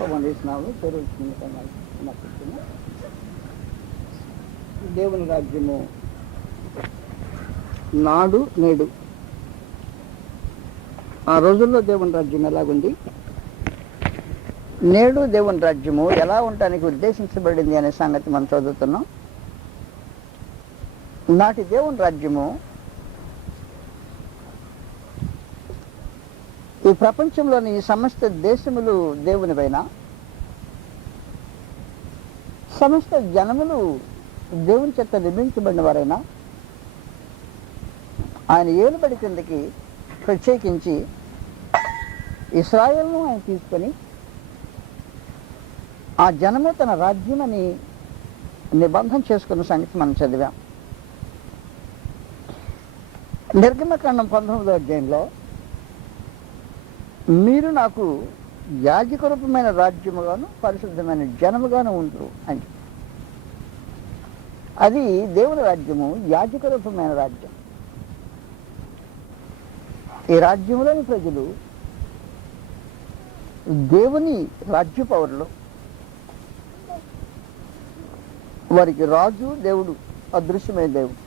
వందేసినాము పేరు దేవుని రాజ్యము నాడు నేడు. ఆ రోజుల్లో దేవుని రాజ్యం ఎలాగుంది, నేడు దేవుని రాజ్యము ఎలా ఉండటానికి ఉద్దేశించబడింది అనే సంగతి మనం చదువుతున్నాం. నాటి దేవుని రాజ్యము ఈ ప్రపంచంలోని సమస్త దేశములు దేవునివైన, సమస్త జనములు దేవుని చేత నిర్మించబడిన వారైనా ఆయన ఏలుబడి కిందకి ప్రత్యేకించి ఇశ్రాయేలును ఆయన తీసుకొని ఆ జనము తన రాజ్యమని నిబంధన చేసుకున్న సంగతి మనం చదివాం. నిర్గమకాండం 19వ అధ్యాయంలో మీరు నాకు యాజకరూపమైన రాజ్యముగాను పరిశుద్ధమైన జనముగాను ఉండు అని. అది దేవుని రాజ్యము, యాజకరూపమైన రాజ్యం. ఈ రాజ్యంలోని ప్రజలు దేవుని రాజ్య పౌరులు. వారికి రాజు దేవుడు, అదృశ్యమైన దేవుడు.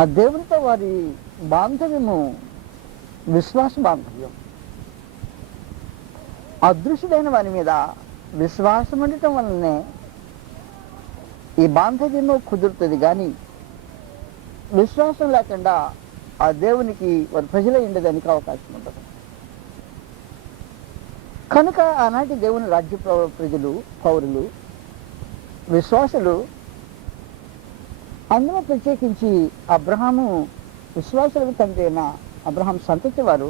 ఆ దేవునితో వారి బాంధవ్యము విశ్వాస బాంధవ్యం. అదృశ్యుడైన వారి మీద విశ్వాసం ఉండటం వల్లనే ఈ బాంధవ్యము కుదురుతుంది. కానీ విశ్వాసం లేకుండా ఆ దేవునికి వారి ప్రజలే ఉండడానికి అవకాశం ఉండదు. కనుక ఆనాటి దేవుని రాజ్య ప్రజలు, పౌరులు, విశ్వాసులు, అందులో ప్రత్యేకించి అబ్రహాము విశ్వాసులకు తండ్రి అయిన అబ్రహాం సంతతి వారు,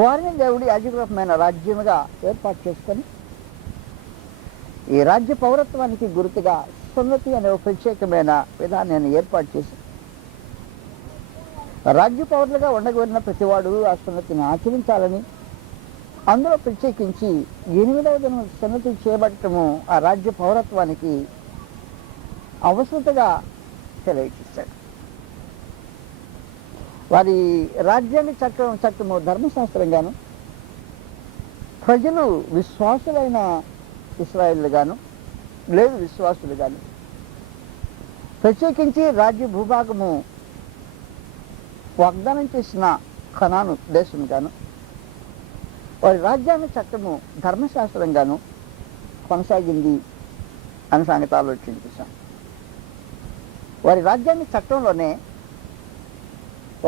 వారిని దేవుడు యాజకరూపమైన రాజ్యముగా ఏర్పాటు చేసుకొని ఈ రాజ్య పౌరత్వానికి గుర్తుగా సున్నతి అనే ఒక ప్రత్యేకమైన విధానాన్ని ఏర్పాటు చేసి రాజ్య పౌరులుగా ఉండగలిగిన ప్రతివాడు ఆ సున్నతిని ఆచరించాలని, అందులో ప్రత్యేకించి 8వ దినం సున్నతి చేయబడటము ఆ రాజ్య పౌరత్వానికి అవసరతగా తెలియజేశాడు. వారి రాజ్యాన్ని చట్టము ధర్మశాస్త్రంగాను, ప్రజలు విశ్వాసులైన ఇశ్రాయేలు గాను లేదు విశ్వాసులు గాను, ప్రత్యేకించి రాజ్య భూభాగము వాగ్దానం చేసిన ఖనాను దేశం గాను, వారి రాజ్యాన్ని చట్టము ధర్మశాస్త్రంగాను కొనసాగింది అనే సంగతి ఆలోచించాం. వారి రాజ్యాన్ని చట్టంలోనే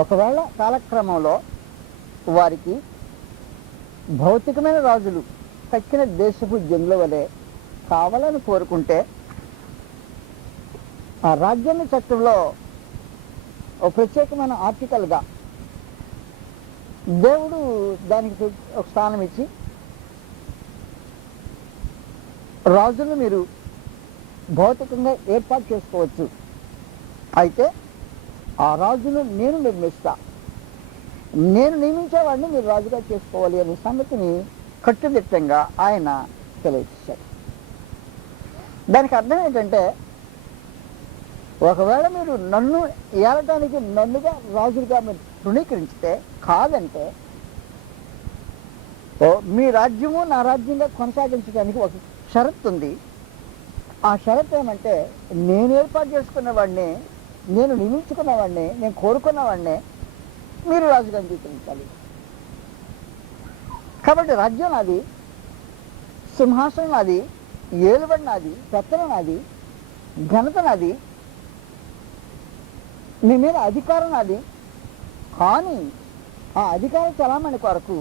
ఒకవేళ కాలక్రమంలో వారికి భౌతికమైన రాజులు తక్కిన దేశపు జనుల వలె కావాలని కోరుకుంటే ఆ రాజ్యాన్ని చట్టంలో ఒక ప్రత్యేకమైన ఆర్టికల్గా దేవుడు దానికి ఒక స్థానం ఇచ్చి, రాజులు మీరు భౌతికంగా ఏర్పాటు చేసుకోవచ్చు, అయితే ఆ రాజును నేను నిర్మిస్తా, నేను నియమించేవాడిని మీరు రాజుగా చేసుకోవాలి అనే సంగతిని కట్టుదిట్టంగా ఆయన తెలియజేశారు. దానికి అర్థం ఏంటంటే, ఒకవేళ మీరు నన్ను ఏలటానికి నన్నుగా రాజుగా మీరు తృణీకరించితే, కాదంటే మీ రాజ్యము నా రాజ్యంగా కొనసాగించడానికి ఒక షరతు ఉంది. ఆ షరత్ ఏమంటే, నేను ఏర్పాటు చేసుకున్నవాడిని, నేను నియమించుకున్నవాడిని, నేను కోరుకున్నవాడినే మీరు రాజుగా అంగీకరించాలి. కాబట్టి రాజ్యం నాది, సింహాసనం నాది, ఏలుబడి నాది, పెత్తనం నాది, ఘనత నాది, మీ మీద అధికారం నాది. కానీ ఆ అధికార చలామణి కొరకు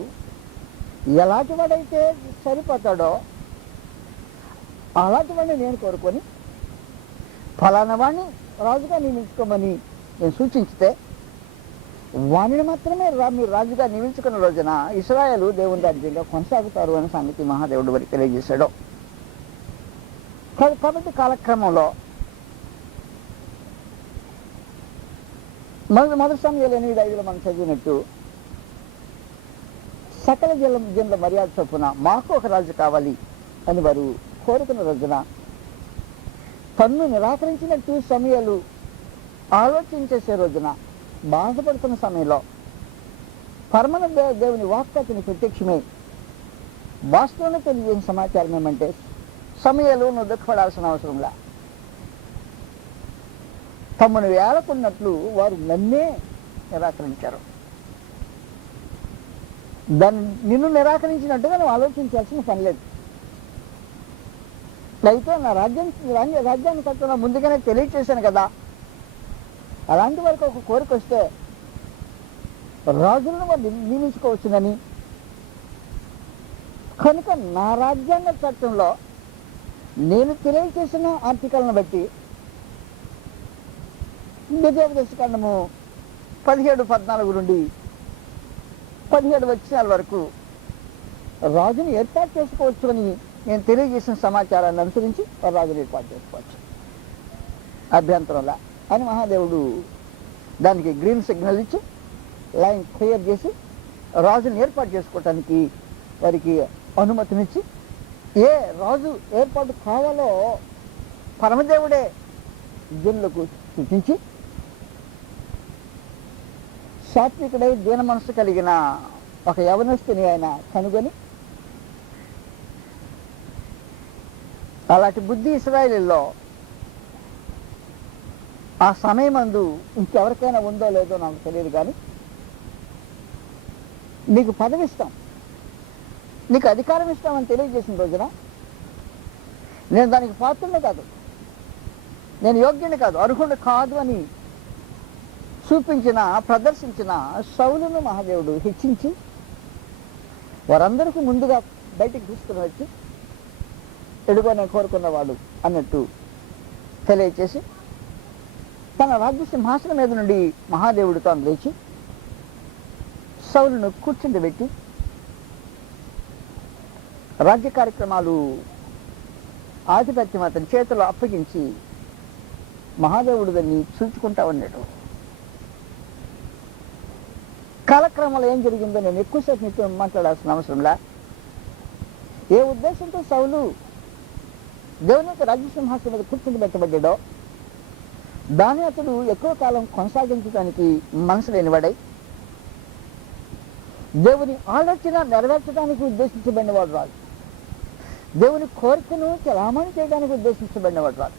ఎలాంటి వాడైతే సరిపోతాడో అలాంటి వాడిని నేను కోరుకొని ఫలానా వాడిని రాజుగా నియమించుకోమని నేను సూచించితే, వాణిని మాత్రమే మీరు రాజుగా నియమించుకున్న రోజున ఇశ్రాయేలు దేవుని రాజ్యంగా కొనసాగుతారు అనే సంగతి మహాదేవుడు వారికి తెలియజేశాడు. కాబట్టి కాలక్రమంలో మొదటి సమయాలు 8:5 మనం చదివినట్టు, సకల జనుల మర్యాద చొప్పున మాకు ఒక రాజు కావాలి అని వారు కోరుకున్న రోజున, తన్ను నిరాకరించినట్టు సమయాలు ఆలోచించేసే రోజున, బాధపడుతున్న సమయంలో పరమన దేవుని వాక్కు అతని ప్రత్యక్షమై వాస్తవంగా తెలియజేసిన సమాచారం ఏమంటే, సమయాలు నువ్వు దుఃఖపడాల్సిన అవసరంలా, తమను వేళకున్నట్లు వారు నన్నే నిరాకరించారు. దాన్ని నిన్ను నిరాకరించినట్టుగా నువ్వు ఆలోచించాల్సిన పని లేదు. అయితే నా రాజ్యాన్ని కట్టడం ముందుగానే తెలియచేశాను కదా, అలాంటి వరకు ఒక కోరిక వస్తే రాజులను వారు నియమించుకోవచ్చునని, కనుక నా రాజ్యాంగ చట్టంలో నేను తెలియచేసిన ఆర్టికల్ని బట్టి ద్వితీయోపదేశకాండము 17:14 నుండి 17 వచనాల వరకు రాజుని ఏర్పాటు చేసుకోవచ్చు అని నేను తెలియజేసిన సమాచారాన్ని అనుసరించి రాజుని ఏర్పాటు చేసుకోవచ్చు, అభ్యంతరంలా అని మహాదేవుడు దానికి గ్రీన్ సిగ్నల్ ఇచ్చి లైన్ క్లియర్ చేసి రాజుని ఏర్పాటు చేసుకోవటానికి వారికి అనుమతినిచ్చి, ఏ రాజు ఏర్పాటు కావాలో పరమదేవుడే జనులకు సూచించి, సాత్వికుడై దీన మనసు కలిగిన ఒక యవనస్తుని ఆయన కనుగొని, అలాంటి బుద్ధి ఇశ్రాయేలులో ఆ సమయమందు ఇంకెవరికైనా ఉందో లేదో నాకు తెలియదు, కానీ నీకు పదవి ఇస్తాం, నీకు అధికారం ఇస్తామని తెలియజేసిన రోజున నేను దానికి పాత్రుని కాదు, నేను యోగ్యుని కాదు, అర్హుని కాదు అని ప్రదర్శించిన సౌలును మహాదేవుడు హెచ్చించి వారందరికీ ముందుగా బయటికి తీసుకుని వచ్చి, ఎడుగో నేను కోరుకున్నవాడు అన్నట్టు తెలియచేసి, తన రాజ్య సింహాసనం మీద నుండి మహాదేవుడు తాను లేచి సౌలును కూర్చుండబెట్టి రాజ్య కార్యక్రమాలు ఆధిపత్యం అతని చేతిలో అప్పగించి మహాదేవుడు దాన్ని చూచుకుంటా ఉన్నాడు. కాలక్రమంలో ఏం జరిగిందో నేను ఎక్కువసేపు మీతో మాట్లాడాల్సిన అవసరంలా, ఏ ఉద్దేశంతో సౌలు దేవుని యొక్క రాజ్య సింహాసనం మీద కూర్చుని పెట్టబడ్డాడో దాన్ని అతడు ఎక్కువ కాలం కొనసాగించడానికి మనసు లేనివాడై, దేవుని ఆలోచన నెరవేర్చడానికి ఉద్దేశించబడినవాడు రాదు, దేవుని కోరికను చలామణి చేయడానికి ఉద్దేశించబడినవాడు రాదు,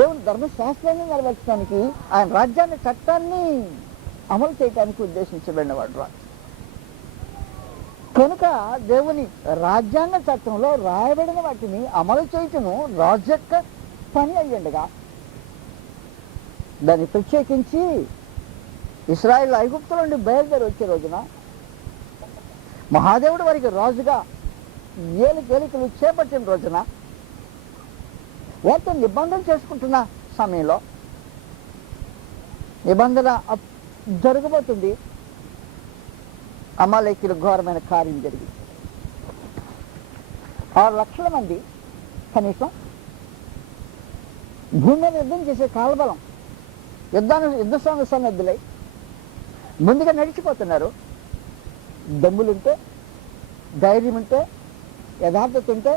దేవుని ధర్మశాస్త్రాన్ని నెరవేర్చడానికి, ఆయన రాజ్యాన్ని చట్టాన్ని అమలు చేయడానికి ఉద్దేశించబడినవాడు రాదు. కనుక దేవుని రాజ్యాంగ చట్టంలో రాయబడిన వాటిని అమలు చేయటము రాజు యొక్క పని అయ్యుండగా, దాన్ని ప్రత్యేకించి ఇశ్రాయేలు ఐగుప్తు నుండి బయలుదేరి వచ్చే రోజున మహాదేవుడు వారికి రాజుగా ఏలికలు చేపట్టిన రోజున వారితో నిబంధన చేసుకుంటున్న సమయంలో నిబంధన జరగబోతుంది. అమాలేకీయుల ఘోరమైన కార్యం జరిగింది. 6 లక్షల మంది కనీసం భూమి మీద యుద్ధం చేసే కాలబలం, యుద్ధ సన్నద్ధులై ముందుగా నడిచిపోతున్నారు. దమ్ములుంటే, ధైర్యం ఉంటే, యథార్థత ఉంటే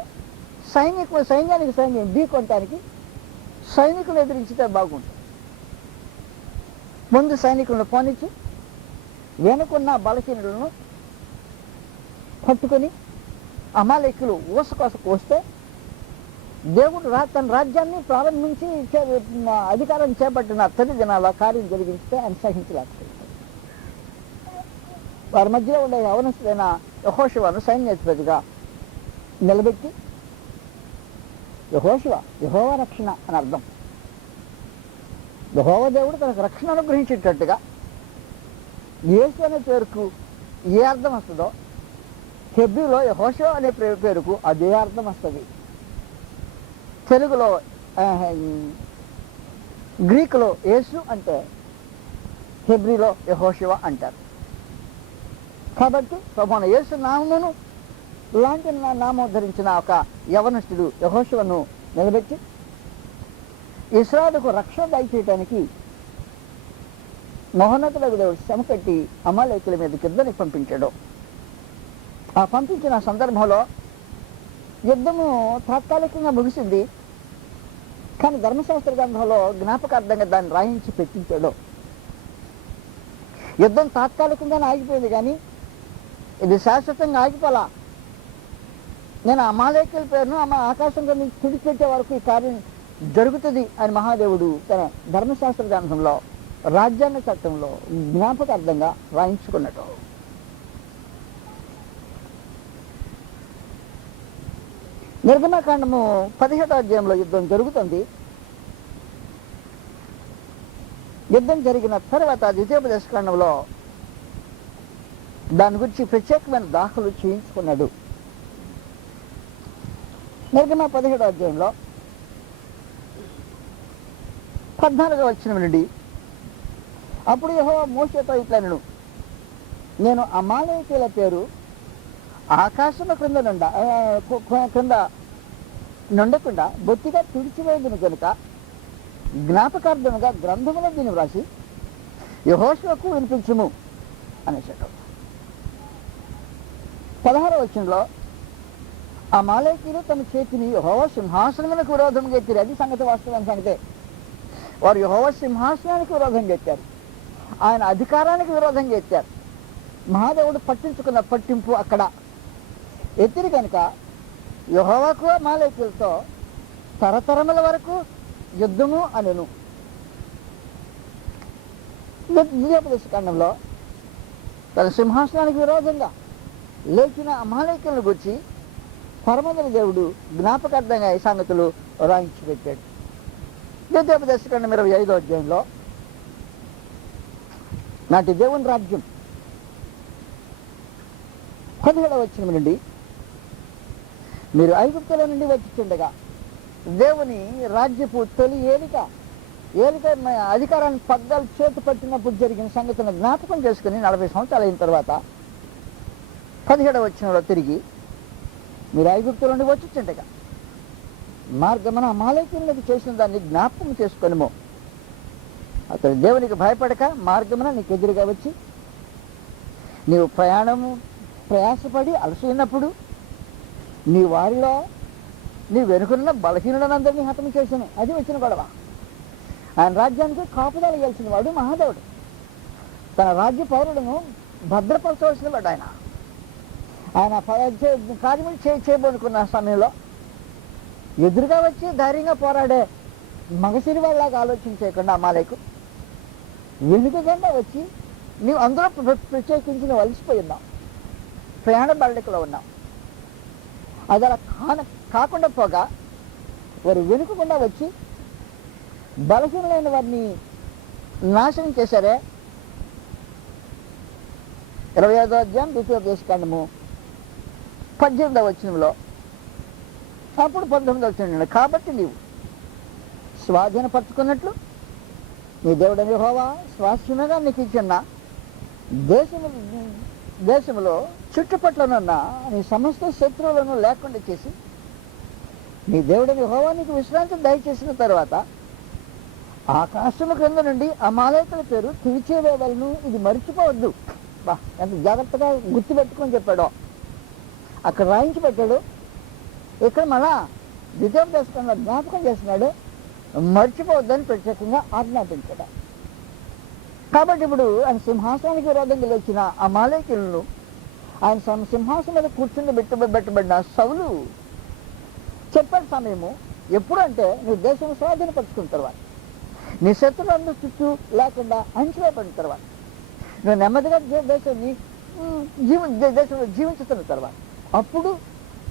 సైన్యానికి సైన్యం ఢీకొనటానికి సైనికులు ఎదిరించితే బాగుంటుంది. ముందు సైనికులను పోనిచ్చి వెనుకున్న బలహీనులను పట్టుకొని అమాలేకులు ఊసకోసకు వస్తే దేవుడు తన రాజ్యాన్ని ప్రారంభించి అధికారం చేపట్టిన 10 దినాల కార్యం జరిగిస్తే ఆయన సహించలేకపోయింది. వారి మధ్యలో ఉండే యవనస్తుడైన యెహోషువను సైన్యాధిపతిగా నిలబెట్టి, యెహోషువ యెహోవా రక్షణ అని అర్థం, యెహోవా దేవుడు తనకు రక్షణ అనుగ్రహించేటట్టుగా యేసు అనే పేరుకు ఏ అర్థం వస్తుందో హెబ్రీలో యెహోషువ అనే పేరుకు అదే అర్థం వస్తుంది. తెలుగులో గ్రీకులో యేసు అంటే హెబ్రీలో యెహోషువ అంటారు. కాబట్టి ప్రభువైన యేసు నామమును లాంటి నామం ధరించిన ఒక యవనస్తుడు యెహోషువను నిలబెట్టి ఇశ్రాయేలుకు రక్షణ దయచేయటానికి మహోన్నతులకు దేవుడు శ్రమ కట్టి అమాలేకుల మీదకి యుద్ధానికి పంపించాడు. ఆ పంపించిన సందర్భంలో యుద్ధము తాత్కాలికంగా ముగిసింది, కానీ ధర్మశాస్త్ర గ్రంథంలో జ్ఞాపకార్థంగా దాన్ని రాయించి పెట్టించాడు. యుద్ధం తాత్కాలికంగానే ఆగిపోయింది, కానీ ఇది శాశ్వతంగా ఆగిపోలా. నేను అమాలేకుల పేరును ఆకాశం కింద తుడిచిపెట్టే వరకు ఈ కార్యం జరుగుతుంది అని మహాదేవుడు తన ధర్మశాస్త్ర గ్రంథంలో, రాజ్యాంగ చట్టంలో జ్ఞాపకార్థంగా రాయించుకున్నట్టు. నిర్గమకాండము 17వ అధ్యాయంలో యుద్ధం జరుగుతుంది. యుద్ధం జరిగిన తర్వాత ద్వితీయోపదేశకాండంలో దాని గురించి ప్రత్యేకమైన దాఖలు చేయించుకున్నాడు. నిర్గమ 17వ అధ్యాయంలో 14వ వచనం నుండి, అప్పుడు యెహోవా మోషేతో ఇట్లనెను, నేను అమాలేకీయుల పేరు ఆకాశము క్రింద నుండకుండా బొత్తిగా తుడిచివేయుదును కనుక జ్ఞాపకార్థముగా గ్రంథములో దీన్ని వ్రాసి యెహోషువకు వినిపించుము అనేసాడు. 16వ వచనంలో, అమాలేకీయులు తమ చేతిని యెహోవా సింహాసనములకు విరోధంగా ఎత్తిరి. అది సంగతి, వాస్తవమైన సంగతే. వారు యెహోవా సింహాసనానికి విరోధంగా ఎత్తారు, ఆయన అధికారానికి విరోధంగా ఎత్తారు. మహాదేవుడు పట్టించుకున్న పట్టింపు అక్కడ ఎత్తిరి కనుక యెహోవాకు అమాలేకీయులతో తరతరముల వరకు యుద్ధము అనెను. ద్వితీయోపదేశకాండంలో తన సింహాసనానికి విరోధంగా లేచిన అమాలేకీయులను గురించి పరమందుల దేవుడు జ్ఞాపకార్థంగా ఈ సంగతులు రాయించి పెట్టాడు. ద్వితీయోపదేశకాండం 25వ అధ్యాయంలో, నాటి దేవుని రాజ్యం 17వ వచనం నుండి, మీరు ఐగుప్తుల నుండి వచ్చిండగా దేవుని రాజ్యపు తొలి ఏలిక అధికారాన్ని పగ్గాలు చేతి పట్టినప్పుడు జరిగిన సంగతిని జ్ఞాపకం చేసుకుని 40 సంవత్సరాలు అయిన తర్వాత 17వ వచనంలో తిరిగి, మీరు ఐగుప్తుల నుండి వచ్చిండగా మార్గమున అమాలేకీయులకు చేసిన దాన్ని జ్ఞాపకం చేసుకొనుము. అతడు దేవునికి భయపడక మార్గమున నీకు ఎదురుగా వచ్చి నీవు ప్రయాసపడి అలసినప్పుడు నీ వారిలో నీ వెనుకన్న బలహీనులందరినీ హతం చేశాను. అది వచ్చిన గొడవ. ఆయన రాజ్యానికి కాపుదల గెలిచిన వాడు మహాదేవుడు. తన రాజ్య పౌరులను భద్రపరచవలసిన వాడు ఆయన. కార్యములు చేయబోనుకున్న సమయంలో ఎదురుగా వచ్చి ధైర్యంగా పోరాడే మగసిరి వాళ్ళలాగా ఆలోచన చేయకుండా అమాలేకు వెనుకకుండా వచ్చి నీవు అందులో ప్రత్యేకించి నువ్వు అలసిపోయి ఉన్నావు, ప్రయాణ బళ్ళకలో ఉన్నావు. అది అలా కాకుండా పోగా వారు వెనుకకుండా వచ్చి బలహీనమైన వారిని నాశనం చేశారే. 25వ అధ్యాయం ద్వితీయోపదేశకాండము 18వ వచనంలో, అప్పుడు 19వ వచనం, కాబట్టి నీవు స్వాధీనపరచుకున్నట్లు నీ దేవుడని యెహోవా స్వాస్థ్యముగా నీకు ఇచ్చిన దేశములో చుట్టుపట్లనున్న నీ సమస్త శత్రువులను లేకుండా చేసి నీ దేవుడని యెహోవా నీకు విశ్రాంతి దయచేసిన తర్వాత ఆకాశము క్రింద నుండి అమాలేకుల పేరు తుడిచేవేదలను ఇది మరిచిపోవద్దు. ఎంత జాగ్రత్తగా గుర్తుపెట్టుకొని చెప్పాడో అక్కడ రాయించి పెట్టాడు. ఇక్కడ మళ్ళా ద్వితీయోపదేశంలో జ్ఞాపకం చేస్తున్నాడు, మర్చిపోవద్దని ప్రత్యేకంగా ఆజ్ఞాపించాడు. కాబట్టి ఇప్పుడు ఆయన సింహాసనానికి విరోధంగా లేచిన అమాలేకీయులను ఆయన సింహాసనం మీద కూర్చుని పెట్టబడిన సౌలు చెప్పాడు సమయము ఎప్పుడు అంటే, నీ దేశం స్వాధీనపరుచుకున్న తర్వాత, నీ శత్రువులందరూ చుట్టూ లేకుండా అంచివేయబడిన తర్వాత, నువ్వు నెమ్మదిగా దేశంలో జీవించుతున్న తర్వాత, అప్పుడు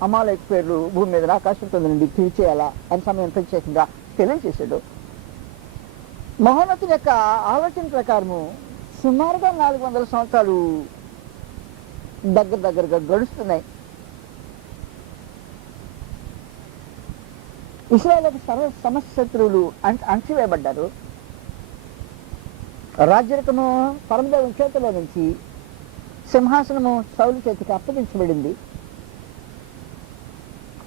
అమాలేకు పేర్లు భూమి మీద ఆకాశంతో నుండి తీర్చేయాలా అని సమయం ప్రత్యేకంగా తెలియజేశాడు. మహోన్నతుని యొక్క ఆలోచన ప్రకారము సుమారుగా 400 సంవత్సరాలు దగ్గరగా గడుస్తున్నాయి. ఇశ్రాయేలుకు సమశత్రువులు అణచివేయబడ్డారు. రాజ్యరకము పరమదేవుని చేతిలో నుంచి సింహాసనము సౌలు చేతికి అప్పగించబడింది.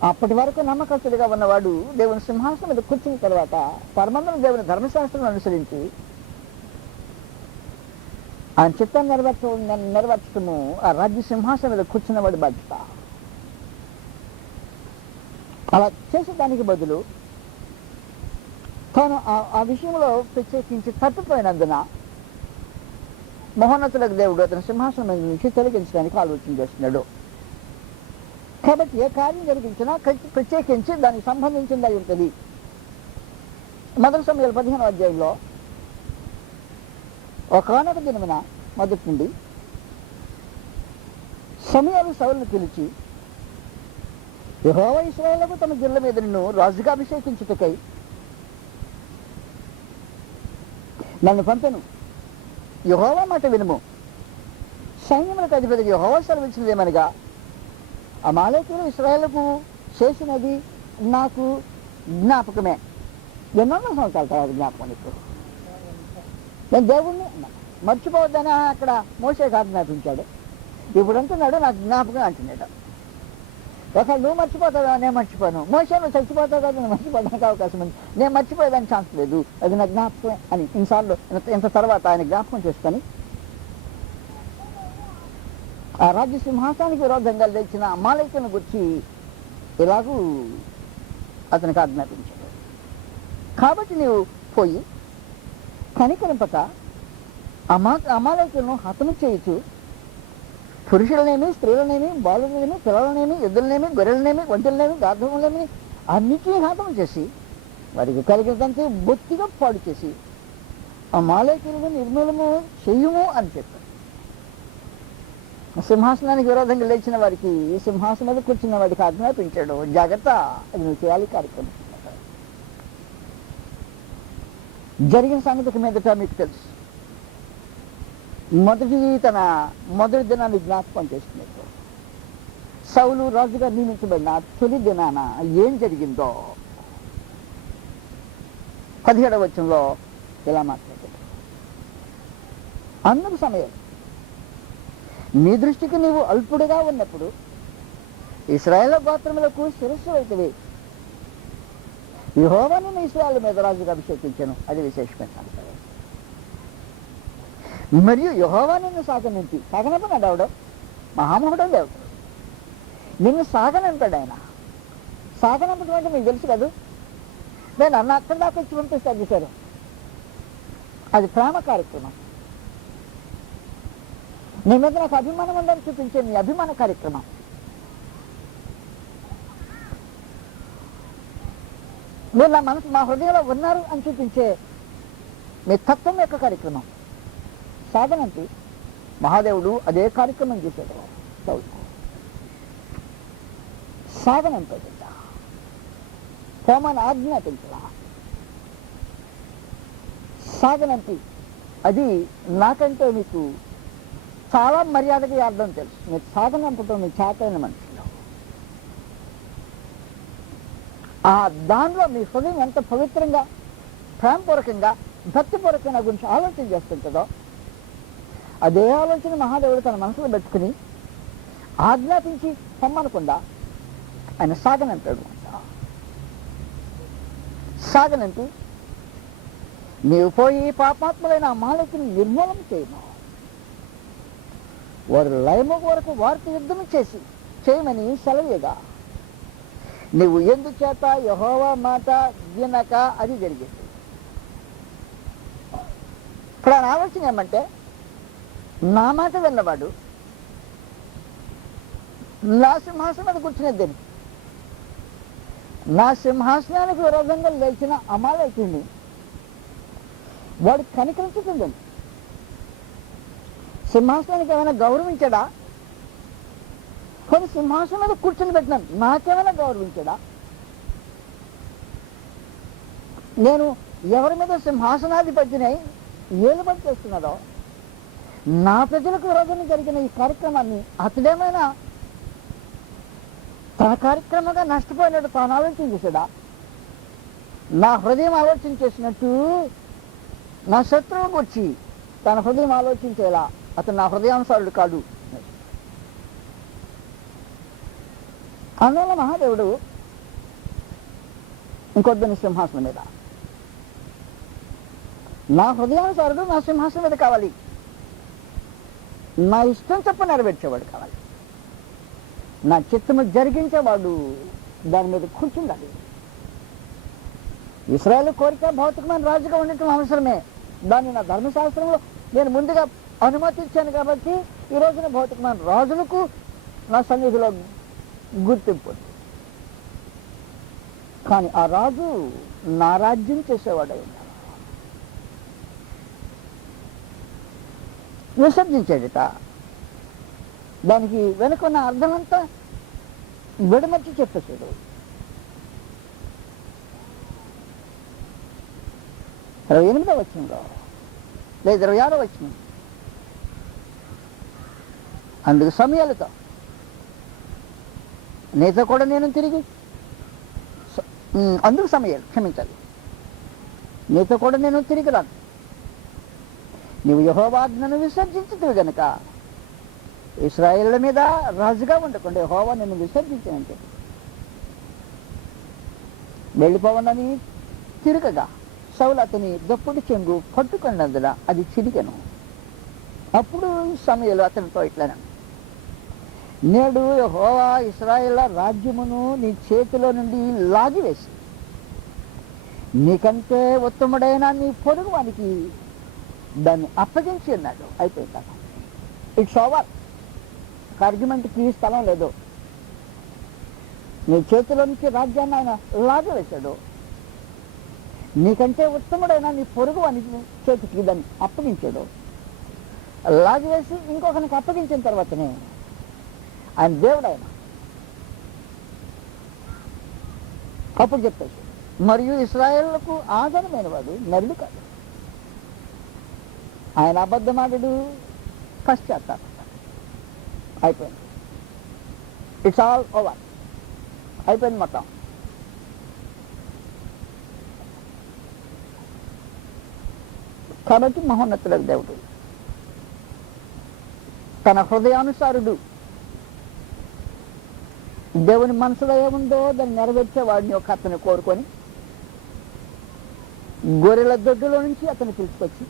అప్పటి వరకు నమ్మకస్తుడిగా ఉన్నవాడు దేవుని సింహాసనం మీద కూర్చున్న తర్వాత పరమందున దేవుని ధర్మశాస్త్రం అనుసరించి ఆయన చిత్తాన్ని నెరవేర్చడము ఆ రాజ్య సింహాసనం మీద కూర్చున్నవాడి బాధ్యత. అలా చేసేదానికి బదులు తాను ఆ విషయంలో ప్రత్యేకించి తప్పిపోయినందున మహోన్నతులకు దేవుడు అతని సింహాసనం మీద నుంచి తొలగించడానికి ఆలోచన చేస్తున్నాడు. కాబట్టి ఏ కార్యం జరిగించినా ప్రత్యేకించి దానికి సంబంధించింది అయి ఉంటుంది. మొదటి సమయాలు 15వ అధ్యాయంలో ఒకానొక దినమున మొదటి నుండి సమయాలు సౌలును పిలిచి, యెహోవా ఇశ్రాయేలుకు తమ గిళ్ళ మీద నిన్ను రాజుగా అభిషేకించుటకై నన్ను పంపెను. యెహోవా మాట వినుము. సైన్యములకు అధిపతి యెహోవా సెలవిచ్చినదేమనగా, అమాలేకీయులు ఇశ్రాయేలుకు చేసినది నాకు జ్ఞాపకమే. ఎన్నో సంవత్సరాల తర్వాత జ్ఞాపకం. ఇప్పుడు నేను దేవుణ్ణి మర్చిపోవద్దని అక్కడ మోషేకి ఆజ్ఞాపించాడు. ఇప్పుడు అంటున్నాడు నాకు జ్ఞాపకం అంటున్నాడు. ఒకవేళ నువ్వు మర్చిపోతావు, నేను మర్చిపోను. మోషే నువ్వు చచ్చిపోతావు కదా, నేను మర్చిపోవడానికి అవకాశం ఉంది. నేను మర్చిపోయేదానికి ఛాన్స్ లేదు, అది నా జ్ఞాపకం అని ఇన్నిసార్లు ఇంత తర్వాత ఆయన జ్ఞాపకం చేసుకొని ఆ రాజ్య సింహాసానికి విరోధంగా లేచిన అమాలేకులను గురించి ఇలాగూ అతనికి ఆజ్ఞాపించాడు. కాబట్టి నీవు పోయి కనికరింపక అమాలేకులను హతము చేయుచు పురుషులనేమి, స్త్రీలనేమి, బాలులనేమి, పిల్లలనేమి, ఎద్దులనేమి, గొర్రెలనేమి, ఒంటెలనేమి, గార్ధములనేమి అన్నిటినీ హతము చేసి వారికి కలిగినంత బొత్తిగా పాడు చేసి అమాలేకులను నిర్మూలము చెయ్యము అని చెప్పారు. సింహాసనానికి విరోధంగా లేచిన వారికి, సింహాసనం మీద కూర్చున్న వాడికి ఆజ్ఞాపించాడు, జాగ్రత్త, అది నువ్వు చేయాలి కార్యక్రమం. జరిగిన సంగతి మీదట మీకు తెలుసు. తన మొదటి దినాన్ని జ్ఞాపకం చేస్తున్నట్టు సౌలు రాజుగా నియమించబడిన తొలి దినాన ఏం జరిగిందో 17వ వచనంలో ఇలా మాట్లాడాడు. అందుకు సమయం నీ దృష్టికి నీవు అల్పుడుగా ఉన్నప్పుడు ఇశ్రాయేలు గోత్రములకు శిరస్సు అయితవి. యెహోవా నిన్ను ఇశ్రాయేలు మీద రాజుగా అభిషేకించాను. అది విశేషమైన సంగతి. మరియు యెహోవా నిన్ను సాగనంపాడు. దేవుడు మహామహుడు, దేవుడు నిన్ను సాగనంపాడు. ఆయన సాగనంపడం అంటే మీకు తెలుసు కదా, నేను అన్న అక్కడి దాకా వచ్చి పంపిస్తాను చూశారు. అది ప్రేమ కార్యక్రమం. నీ మీద నాకు అభిమానం ఉందని చూపించే నీ అభిమాన కార్యక్రమం. మీరు నా మనసు మా హృదయంలో ఉన్నారు అని చూపించే మీ తత్వం యొక్క కార్యక్రమం. సాధనంతి మహాదేవుడు అదే కార్యక్రమం చేశాడు. సాధనంపేట హోమాన్ని ఆజ్ఞాపించలా. సాధనంతి అది నాకంటే మీకు చాలా మర్యాదగా అర్థం తెలుసు. మీరు సాధనంపటం మీ చేతైన మనుషులు. ఆ దానిలో మీ హృదయం ఎంత పవిత్రంగా, ప్రేమపూర్వకంగా, భక్తిపూర్వకంగా గురించి ఆలోచన చేస్తుంటుందో అదే ఆలోచన మహాదేవుడు తన మనసులో పెట్టుకుని ఆజ్ఞాపించి పొమ్మనకుండా ఆయన సాగనంపాడు. సాగనంపి నీవు పోయి పాపాత్ములైన అమాలేకుని నిర్మూలన చేయను, వారు లయము వరకు వారితో యుద్ధం చేయమని సెలవేగా. నువ్వు ఎందుచేత యెహోవా మాట వినక అది జరిగింది. ఇప్పుడు ఆయన ఆలోచన ఏమంటే, నా మాట విన్నవాడు నా సింహాసనం మీద కూర్చునేద్దని, నా సింహాసనానికి విరోధంగా లేచిన అమాలేకుడిని వాడు కనికరించుతుందని. సింహాసనానికి ఏమైనా గౌరవించాడా? కొన్ని సింహాసనం మీద కూర్చొని పెట్టినాను, నాకేమైనా గౌరవించాడా? నేను ఎవరి మీద సింహాసనాధిపతిని ఏలుబడి చేస్తున్నాడో, నా ప్రజలకు విరోధంగా జరిగిన ఈ కార్యక్రమాన్ని అతడేమైనా తన కార్యక్రమంగా నష్టపోయినట్టు తాను ఆలోచన చేశాడా? నా హృదయం ఆలోచన చేసినట్టు నా శత్రువుకు వచ్చి తన హృదయం ఆలోచించేలా అతను నా హృదయానుసారుడు కాదు. అందువల్ల మహాదేవుడు ఇంకొద్దని సింహాసనం మీద, నా హృదయానుసారుడు నా సింహాసనం మీద కావాలి, నా ఇష్టం చెప్ప నెరవేర్చేవాడు కావాలి, నా చిత్తము జరిగించేవాడు దాని మీద కూర్చుండాలి. ఇశ్రాయేలు కోరిక భౌతికమైన రాజుగా ఉండటం అవసరమే. దాన్ని నా ధర్మశాస్త్రంలో నేను ముందుగా అనుమతి ఇచ్చాను కాబట్టి ఈ రోజున భౌతికమైన రాజులకు నా సన్నిధిలో గుర్తింపు ఉంది. కానీ ఆ రాజు నా రాజ్యం చేసేవాడై ఉన్నాడు. విసర్జించాడట. దానికి వెనుకున్న అర్థమంతా విడమర్చి చెప్పేశాడు. 28వ వచనంలో లేదా 26వ వచనం, అందుకు సమయాలతో నీతో కూడా నేను తిరిగి అందుకు సమయాలు క్షమించాలి, నీతో కూడా నేను తిరిగి రాను. నీవు యెహోవా ఆజ్ఞను విసర్జించుతావు గనుక ఇశ్రాయేలుల మీద రాజుగా ఉండకుండా యెహోవా నిన్ను విసర్జించానంటే వెళ్ళిపోవనని తిరగగా సౌలు అతని దప్పుడు చెంగు పట్టుకున్నందున అది చిరిగను. అప్పుడు సమయంలో అతనితో ఇట్లా, నేడు యెహోవా ఇశ్రాయేలు రాజ్యమును నీ చేతిలో నుండి లాగివేసి నీకంటే ఉత్తముడైన నీ పొరుగు వానికి దాన్ని అప్పగించి ఉన్నాడు. అయిపోయింది. It's over. ఆర్గ్యుమెంట్కి స్థలం లేదు. నీ చేతిలో నుంచి రాజ్యాన్ని ఆయన లాగివేశాడు. నీకంటే ఉత్తముడైన నీ పొరుగు అని చేతికి దాన్ని అప్పగించాడు. లాగివేసి ఇంకొకరికి అప్పగించిన తర్వాతనే ఆయన దేవుడు ఆయన అప్పుడు చెప్పేసి, మరియు ఇశ్రాయేలులకు ఆధారమైన వాడు నరుడు కాదు. ఆయన అబద్ధమాడు, పశ్చాత్తాప. అయిపోయింది. It's all over. అయిపోయింది మొత్తం. కాబట్టి మహోన్నతులకు దేవుడు తన హృదయానుసారుడు, దేవుని మనసులో ఏముందో దాన్ని నెరవేర్చే వాడిని ఒక అతను కోరుకొని గొర్రెల దొడ్డులో నుంచి అతను పిలుచుకొచ్చి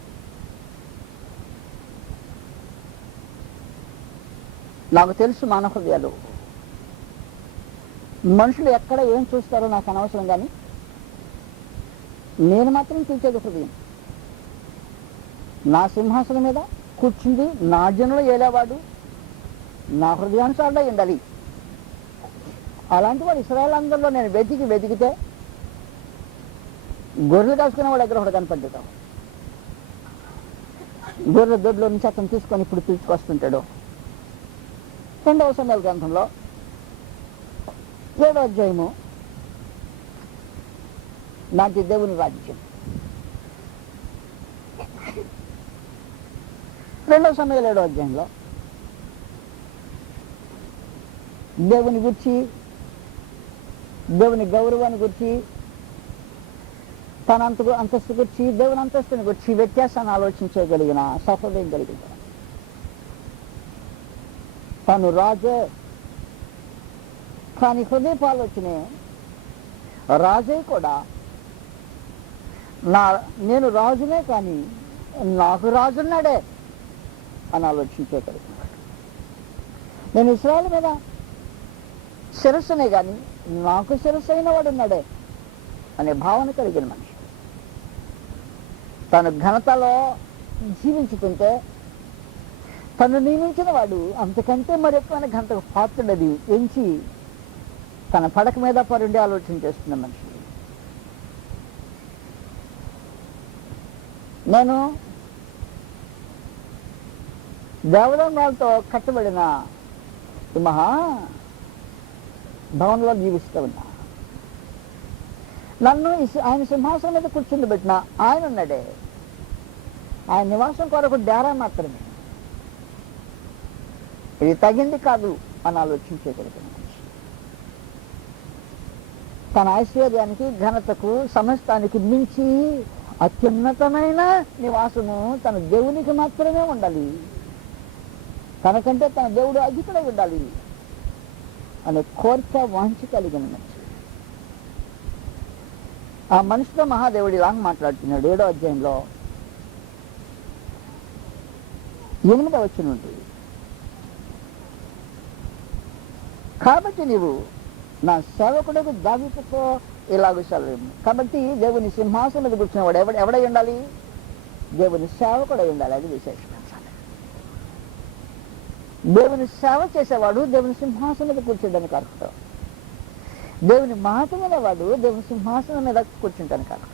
నాకు తెలుసు మానవ హృదయాలు, మనుషులు ఎక్కడ ఏం చూస్తారో నాకు అనవసరం, కానీ నేను మాత్రం చూసేది హృదయం. నా సింహాసనం మీద కూర్చుంది నా జనులు ఏలేవాడు నా హృదయానుసారుడే ఉండాలి. అలాంటి వాడు ఇశ్రాయేలు అందరిలో నేను వెతికితే గొర్రెలు కాసుకునే వాడు దగ్గర ఒకటి కనపడ్డాడు. గొర్రెల దొడ్లో నుంచి అతను తీసుకొని ఇప్పుడు పిలుచుకొస్తుంటాడు. 2వ సమయాల గ్రంథంలో 7వ అధ్యాయము నాటి దేవుని రాజ్యం. 2వ సమయాలు 7వ అధ్యాయంలో దేవుని గురించి, దేవుని గౌరవాన్ని గురించి, తన అంతస్తు గురించి, దేవుని అంతస్తుని గురించి వ్యత్యాసాన్ని ఆలోచించగలిగిన సహృదయం కలిగిన తను రాజే, కానీ హృదయపు ఆలోచనే రాజే కూడా నేను రాజునే కానీ నాకు రాజున్నాడే అని ఆలోచించగలిగినాడు. నేను ఇశ్రాయేలు మీద శిరస్సునే కానీ నాకు శిరస్సు అయిన వాడు ఉన్నాడే అనే భావన కలిగిన మనిషి. తను ఘనతలో జీవించుతుంటే తను నియమించిన వాడు అంతకంటే మరి ఎక్కువైన ఘనతకు పాత్రుడది ఎంచి తన పడక మీద పరుండి ఆలోచన చేస్తున్న మనిషి. నేను దేవదాంగాలతో కట్టబడిన ఈ మహా భవనంలో జీవిస్తూ ఉన్నా. నన్ను ఆయన సింహాసనం మీద కూర్చుండబెట్టిన ఆయన ఉన్నాడే, ఆయన నివాసం కొరకు డేరా మాత్రమే. ఇది తగింది కాదు అని ఆలోచించగలిగిన మనిషి. తన ఐశ్వర్యానికి, ఘనతకు, సమస్తానికి మించి అత్యున్నతమైన నివాసము తన దేవునికి మాత్రమే ఉండాలి, తనకంటే తన దేవుడు అధికుడై ఉండాలి అనే కోరిక, వాంఛ కలిగిన మనిషి. ఆ మనిషితో మహాదేవుడు ఇలా మాట్లాడుతున్నాడు 7వ అధ్యాయంలో 8వ వచనం ఉంటుంది. కాబట్టి నీవు నా సేవకుడికి దావీదుతో ఇలాగ సెలవు. కాబట్టి దేవుని సింహాసనం మీద కూర్చున్న వాడు ఎవడై ఉండాలి? దేవుని సేవకుడై ఉండాలి. అది విశేషం. దేవుని సేవ చేసేవాడు దేవుని సింహాసనం మీద కూర్చోడానికి అర్హత. దేవుని మాట వినేవాడు దేవుని సింహాసనం మీద కూర్చుంటానికి అర్హత.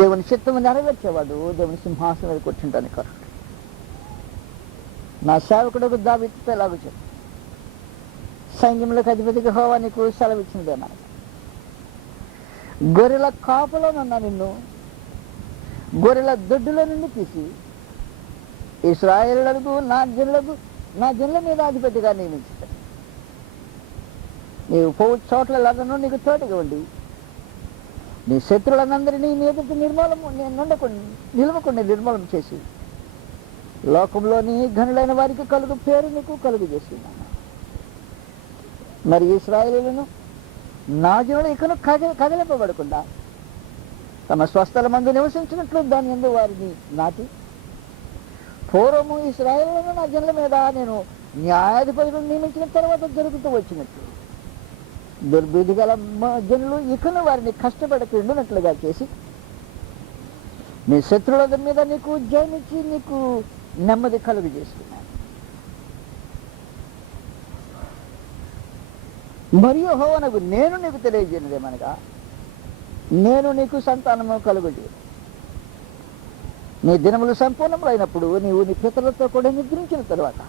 దేవుని చిత్తము నెరవేర్చేవాడు దేవుని సింహాసనం మీద కూర్చుంటానికి అర్హత. నా సేవకుడు దావీదుతో ఎలాగో చెప్పు, సైన్యములకు అధిపతికి యెహోవా నీకు సెలవిచ్చినదే మనకు, గొర్రెల కాపులోనున్న నిన్ను గొర్రెల దొడ్డులో నుండి తీసి ఇశ్రాయేలులకు నా జనుల మీద అధిపతిగా నియమించుతాను. నీవు పోవు చోట్లను నీకు తోటగా ఉండి నీ శత్రువులందరినీ నీ ఎదుటి నిలవకుండా నిర్మూలన చేసి లోకంలోని ఘనులైన వారికి కలుగు పేరు నీకు కలుగు చేస్తున్నాను. మరి ఇశ్రాయేలులను నా జనులు ఇకను కదిలింపబడకుండా తమ స్వస్థల మందు నివసించినట్లు దాని యందు వారిని నాటి, పూర్వము ఇశ్రాయేలులను నా జనుల మీద నేను న్యాయాధిపతులను నియమించిన తర్వాత జరుగుతూ వచ్చినట్లు దుర్బుద్ధి గల జనులు ఇకను వారిని కష్టపడక ఉండినట్లుగా చేసి నీ శత్రువుల మీద నీకు జయమిచ్చి నీకు నెమ్మది కలుగు చేస్తున్నాను. మరియు యెహోవానగు నేను నీకు తెలియజేయనిదేమనగా, నేను నీకు సంతానము కలుగుజే, నీ దినములు సంపూర్ణములైనప్పుడు నీవు నీ పితరులతో కూడా నిద్రించిన తరువాత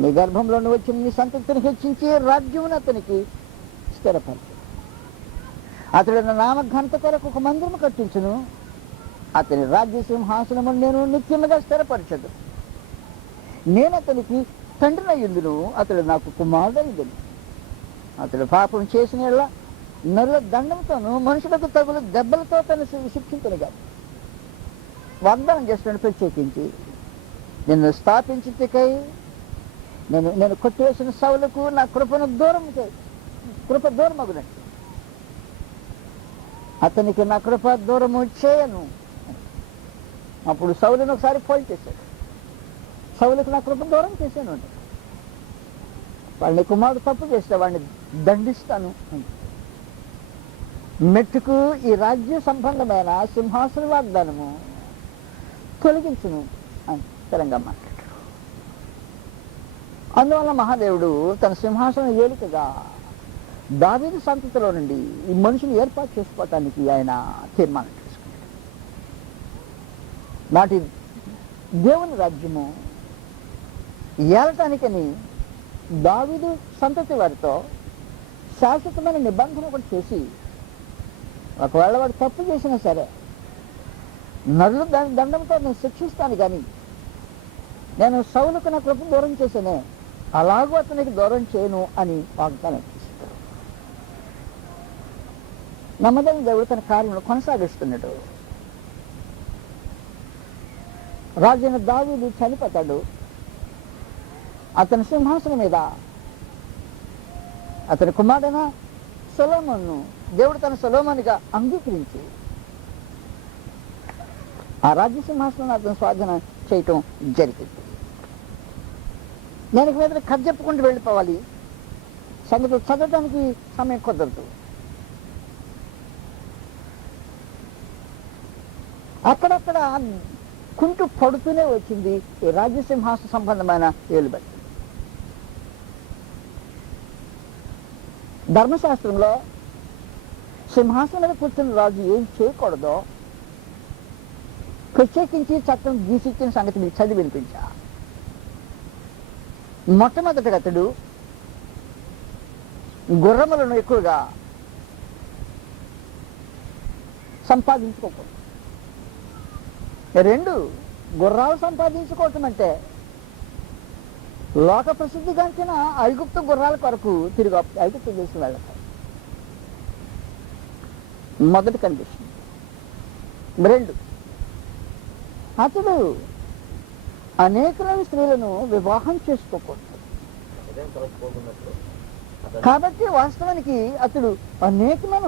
నీ గర్భంలో వచ్చిన నీ సంతతిని హెచ్చించి రాజ్యమును అతనికి స్థిరపరచు. అతడు నా నామ ఘనత కొరకు ఒక మందిరము కట్టించును, అతని రాజ్య సింహాసనము నేను నిత్యముగా స్థిరపరచదు. నేను అతనికి తండ్రినయ్యుందును, అతడు నాకు కుమారుడయ్యుందును. అతడు పాపం చేసిన యెడల నరుల దండంతోనూ మనుషులకు తగులు దెబ్బలతో తను శిక్షించనుగా వాగ్దానం చేస్తున్నాడు. ప్రత్యేకించి నిన్ను స్థాపించుటకై నేను కొట్టివేసిన సౌలుకు నా కృప దూరమగునట్టు అతనికి నా కృప దూరము చేయను. అప్పుడు సౌలును ఒకసారి పోల్ చేశాడు, సౌలుకు నా కృప దూరం చేశాను అంటే వాడిని కుమారుడు తప్పు చేస్తే వాడిని దండిస్తాను. మెట్టుకు ఈ రాజ్య సంబంధమైన సింహాసన వాగ్దానము తొలగించును అని తెలంగాణ మాట్లాడారు. అందువల్ల మహాదేవుడు తన సింహాసనం ఏలికగా దావీదు సంతతిలో నుండి ఈ మనుషులు ఏర్పాటు చేసుకోవటానికి ఆయన తీర్మానం చేసుకున్నాడు. నాటి దేవుని రాజ్యము ఏలటానికని దావీదు సంతతి వారితో శాశ్వతమైన నిబంధన కూడా చేసి, ఒకవేళ వాడు తప్పు చేసినా సరే నరులు దండంతో నేను శిక్షిస్తాను, కానీ నేను సౌలుకు నా కృప దూరం చేశానే అలాగూ అతనికి దూరం చేయను అని వాగ్దానం చేశాడు. నమ్మదైన దేవుడు తన కార్యములు కొనసాగిస్తున్నాడు. రాజైన దావీదు చనిపోతాడు. అతని సింహాసనం మీద అతని కుమారుడైన సొలొమోనును దేవుడు తన సొలొమోనుగా అంగీకరించి ఆ రాజ్య సింహాసనం అతను స్వాధీనం చేయటం జరిగింది. నేను మీద కథ చెప్పుకుంటూ వెళ్ళిపోవాలి, సంగతులు చదవడానికి సమయం కుదరదు. అక్కడక్కడ కుంటూ పడుతూనే వచ్చింది ఈ రాజ్య సింహాసన సంబంధమైన ఏలుబడి. ధర్మశాస్త్రంలో సింహాసనం మీద కూర్చున్న రాజు ఏం చేయకూడదో ప్రత్యేకించి చట్టం గీసిచ్చిన సంగతి మీకు చదివి వినిపించా. మొట్టమొదటిగా అతడు గుర్రములను ఎక్కువగా సంపాదించుకోకూడదు. రెండు, గుర్రాలు సంపాదించుకోవటం అంటే లోక ప్రసిద్ధిగాంచిన ఐగుప్తు గుర్రాల కొరకు తిరిగి ఐగుప్తు దేశం వెళ్ళతారు. మొదటి కండిషన్. రెండు, అతడు అనేకమైన స్త్రీలను వివాహం చేసుకోకూడదు. కాబట్టి వాస్తవానికి అతడు అనేకమైన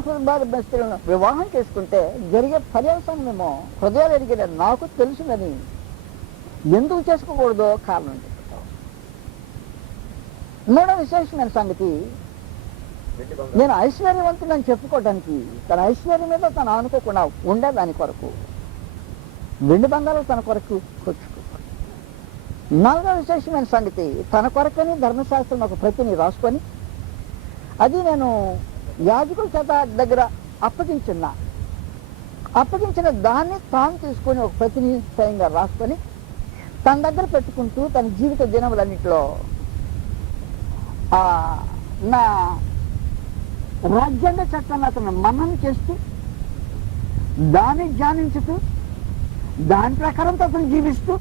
స్త్రీలను వివాహం చేసుకుంటే జరిగే పర్యవసానమేమో హృదయాలు ఎరిగిన నాకు తెలుసునని ఎందుకు చేసుకోకూడదో కారణం చెప్తావు. మూడో విశేషమైన సంగతి, నేను ఐశ్వర్యవంతులని చెప్పుకోవడానికి తన ఐశ్వర్యం మీద తను అనుకోకుండా ఉండేదాని కొరకు వెండి బంగారం తన కొరకు కూర్చుకో. నాలుగవ విశేషమైన సంగతి, తన కొరకని ధర్మశాస్త్రం ఒక ప్రతిని రాసుకొని అది నేను యాజకుల చేత దగ్గర అప్పగించిన దాన్ని తాను తీసుకొని ఒక ప్రతిని స్వయంగా రాసుకొని తన దగ్గర పెట్టుకుంటూ తన జీవిత దినములన్నింటిలో నా రాజ్యాంగ చట్టాన్ని అతను మననం చేస్తూ దాన్ని ధ్యానించుతూ దాని ప్రకారం అతను జీవిస్తూ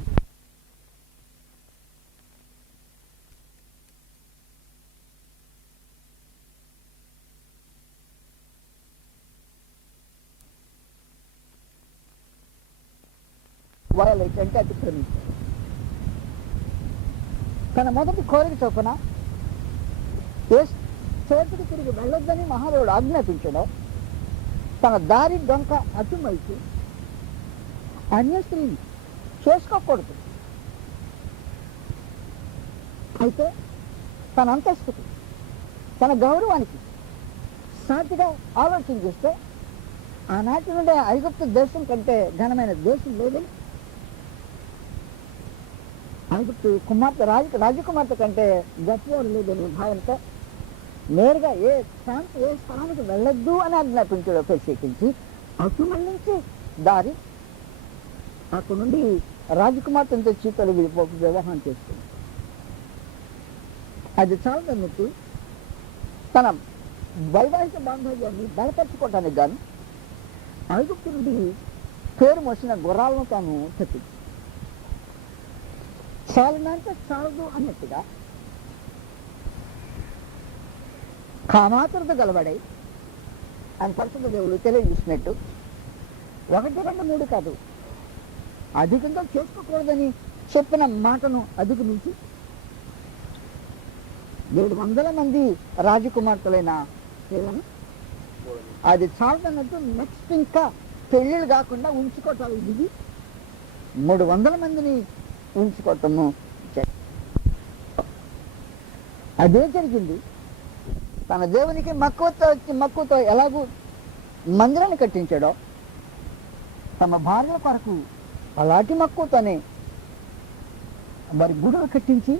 అంటే అతిక్రమించాడు. తన మొదటి కోరిక చొప్పున ఏ చోటుకి తిరిగి వెళ్ళొద్దని మహాదేవుడు ఆజ్ఞాపించడం, తన దారి డొంక అటుమలిచి అన్య స్త్రీని చేసుకోకూడదు. అయితే తన అంతస్తుకు తన గౌరవానికి సాటిగా ఆలోచన చేస్తే ఆనాటి నుండి ఐగుప్తు దేశం కంటే ఘనమైన దేశం లేదని, ఐగుప్తు రాజకుమార్తె కంటే గొప్పవారు లేదని భావంతో నేరుగా ఏ స్థానానికి వెళ్ళొద్దు అని ఆజ్ఞాపించాడో ప్రత్యేకించి అటు మళ్ళించి దారి అక్కడ నుండి రాజకుమార్తెను తెచ్చి తొలగి వివాహం చేస్తుంది. అది చాలదన్నట్టు తన వైవాహిక బాంధవ్యాన్ని బలపరచుకోవటానికి గాను ఐగుప్తు నుండి పేరు మోసిన గుర్రాలను తాను తెచ్చింది. చాలనంటే చాలదు అన్నట్టుగా కామాతురత గలబడై అని పరిశుద్ధ దేవుడు తెలియజేసినట్టు 1, 2, 3 కాదు, అధికంగా చేసుకోకూడదని చెప్పిన మాటను అధిగమించి 700 మంది రాజకుమార్తెలైన అది చాలదన్నట్టు నెక్స్ట్ ఇంకా పెళ్ళిళ్ళు కాకుండా ఉంచుకోవటాలు దిగి 300 మందిని ఉంచుకోవటము అదే జరిగింది. తన దేవునికి మక్కువతో ఎలాగూ మందిరాన్ని కట్టించాడో తమ భార్యల కొరకు అలాంటి మక్కువతోనే మరి గుడులు కట్టించి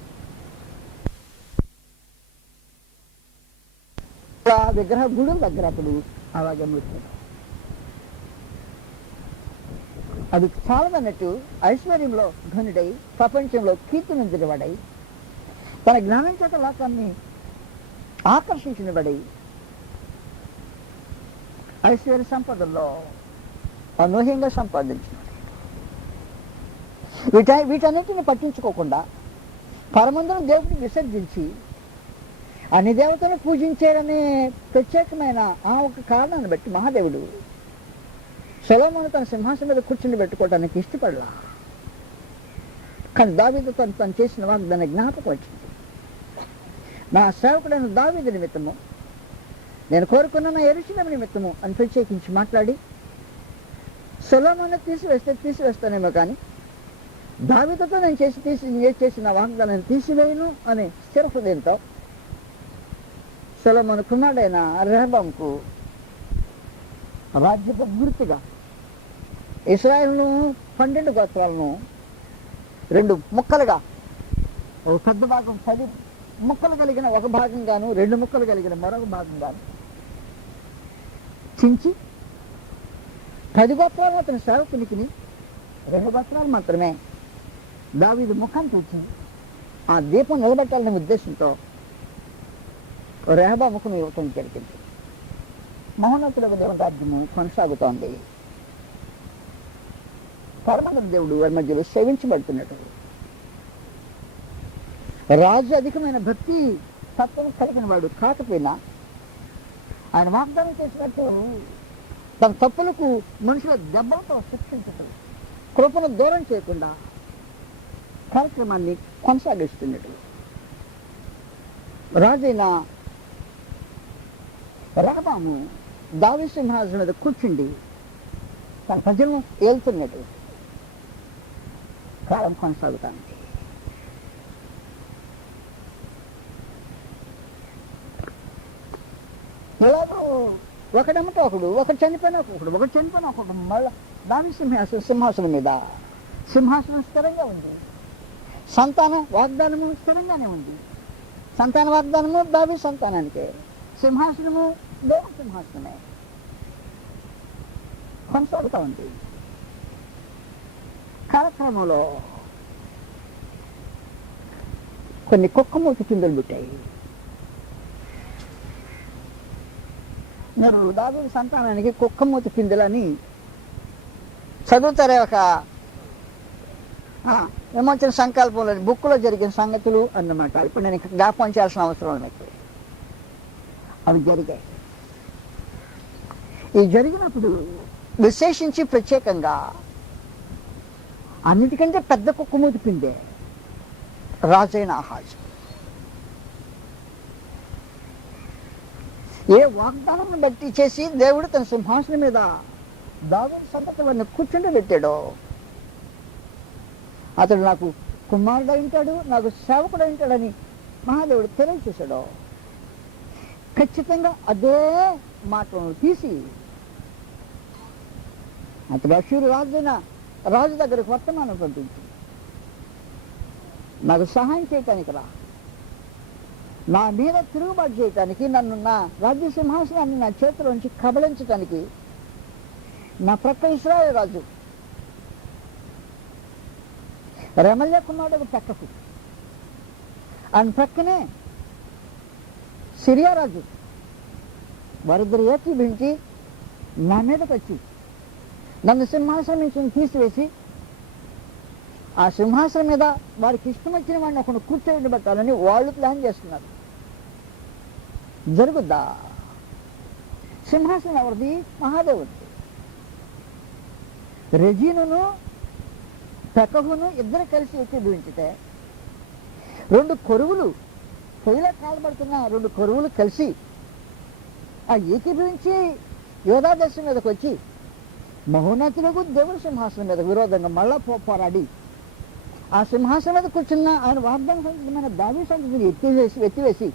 విగ్రహ గుడుల దగ్గర అతడు అలాగే మృతి. అది చాలదన్నట్టు ఐశ్వర్యంలో ధనుడై ప్రపంచంలో కీర్తినందినవాడై తన జ్ఞానం చేత లోకాన్ని ఆకర్షించినవాడై ఐశ్వర్య సంపదల్లో అనూహ్యంగా సంపాదించినాడు. వీటన్నిటిని పట్టించుకోకుండా పరమందును దేవుడిని విసర్జించి అన్ని దేవతలను పూజించారనే ప్రత్యేకమైన ఆ ఒక కారణాన్ని బట్టి మహాదేవుడు సొలొమోను తన సింహాసనం మీద కూర్చుని పెట్టుకోవడానికి ఇష్టపడలా. కానీ దావీదు తను చేసిన వాగ్దాన్ని జ్ఞాపకం వచ్చింది. నా సేవకుడైన దావీదు నిమిత్తము నేను కోరుకున్న నా యెరూషలేము నిమిత్తము అని ప్రత్యేకించి మాట్లాడి సొలొమోను తీసివేస్తానేమో కానీ దావీదుతో నేను చేసిన వాగ్దానాన్ని తీసివేయను అనే స్థిర హృదయంతో సొలొమోను కుమారుడైన రెహబాముకు రాజ్యపు గుర్తుగా ఇశ్రాయేలును 12 గోత్రాలను 2 ముక్కలుగా ఒక పెద్ద భాగం 10 ముక్కలు కలిగిన ఒక భాగం గాను 2 ముక్కలు కలిగిన మరొక భాగం గాను చించి 10 గోత్రాలు అతని సేవకునికి 2 గోత్రాలు మాత్రమే దావీదు ముఖాన్ని తెచ్చి ఆ దీపం నిలబెట్టాలనే ఉద్దేశంతో రెహబాముకు ఇవ్వటం జరిగింది. మహోన్నతుల దేవుని రాజ్యము కొనసాగుతోంది. పరమగల దేవుడు వారి మధ్యలో సేవించబడుతున్నట్టు రాజు అధికమైన భక్తి తత్వం కలిగిన వాడు కాకపోయినా ఆయన వాగ్దానం చేసినట్టు తన తప్పులకు మనుషుల దెబ్బలతో శిక్షించటం, కృపను దూరం చేయకుండా కార్యక్రమాన్ని కొనసాగిస్తున్నట్టు రాజైన రెహబాము దావీదు సింహాసనం మీద కూర్చుండి తన ప్రజలను ఏల్తున్నట్టు కాలం కొనసాగుతాను. ఎలాగో ఒకడేమంటే ఒకడు చనిపోయిన ఒకడు మళ్ళా దావీదు సింహాసనం మీద స్థిరంగా ఉంది. సంతాన వాగ్దానము స్థిరంగానే ఉంది. సంతాన వాగ్దానము దావీదు సంతానానికే, సింహాసనము దేవుని సింహాసనమే కొనసాగుతూ ఉంది. కాలక్రమంలో కొన్ని కుక్కమూతి కిందలు పుట్టాయి. మీరు దావీదు సంతానానికి కుక్కమూతి కిందలని చదువుతారే, ఒక విమోచన సంకల్పంలో బుక్లో జరిగిన సంగతులు అన్నమాట. ఇప్పుడు నేను జ్ఞాపకం చేయాల్సిన అవసరం లేదు. అవి జరిగాయి. ఈ జరిగినప్పుడు విశేషించి ప్రత్యేకంగా అన్నిటికంటే పెద్ద కుక్కమూతి పిండే రాజైన ఆహాజు. ఏ వాగ్దానం బట్టి చేసి దేవుడు తన సింహాసనం మీద దావీదు సంతతి వారిని కూర్చుండబెట్టాడో, అతడు నాకు కుమారుడు ఉంటాడు, నాకు సేవకుడు ఉంటాడని మహాదేవుడు తెలియచేశాడు. ఖచ్చితంగా అదే మాటను తీసి అతడు అష్షూరు రాజు దగ్గరకు వర్తమానం పంపించి, నాకు సహాయం చేయటానికి రా, నా మీద తిరుగుబాటు చేయటానికి, నన్ను నా రాజ్య సింహాసనాన్ని నా చేతిలోంచి కబళించటానికి నా ప్రక్క ఇశ్రాయేలు రాజు రెమల్యా కుమారుడు పక్కకు, ఆయన ప్రక్కనే సిరియా రాజు, వారిద్దరు ఏకీభించి నా మీదకి వచ్చి నన్ను సింహాసనం నుంచి తీసివేసి ఆ సింహాసనం మీద వారికి ఇష్టం వచ్చిన వాడిని ఒకడు కూర్చోబెట్టాలని వాళ్ళు ప్లాన్ చేస్తున్నారు. జరుగుద్దా? సింహాసనం ఎవరిది? మహాదేవుడిది. రెజీనును పెకహును ఇద్దరు కలిసి ఏకీభవించితే, రెండు కొరువులు పొయ్యిలో కాలబడుతున్న రెండు కొరువులు కలిసి ఆ ఏకీభవించి యోధా దేశం మీదకి వచ్చి మహోన్నతులకు దేవుని సింహాసనం మీద విరోధంగా మళ్ళా పోరాడి ఆ సింహాసనం మీద కూర్చున్న ఆయన వాగ్దాన సంతమైన దావీదు సంతతిని ఎత్తివేసి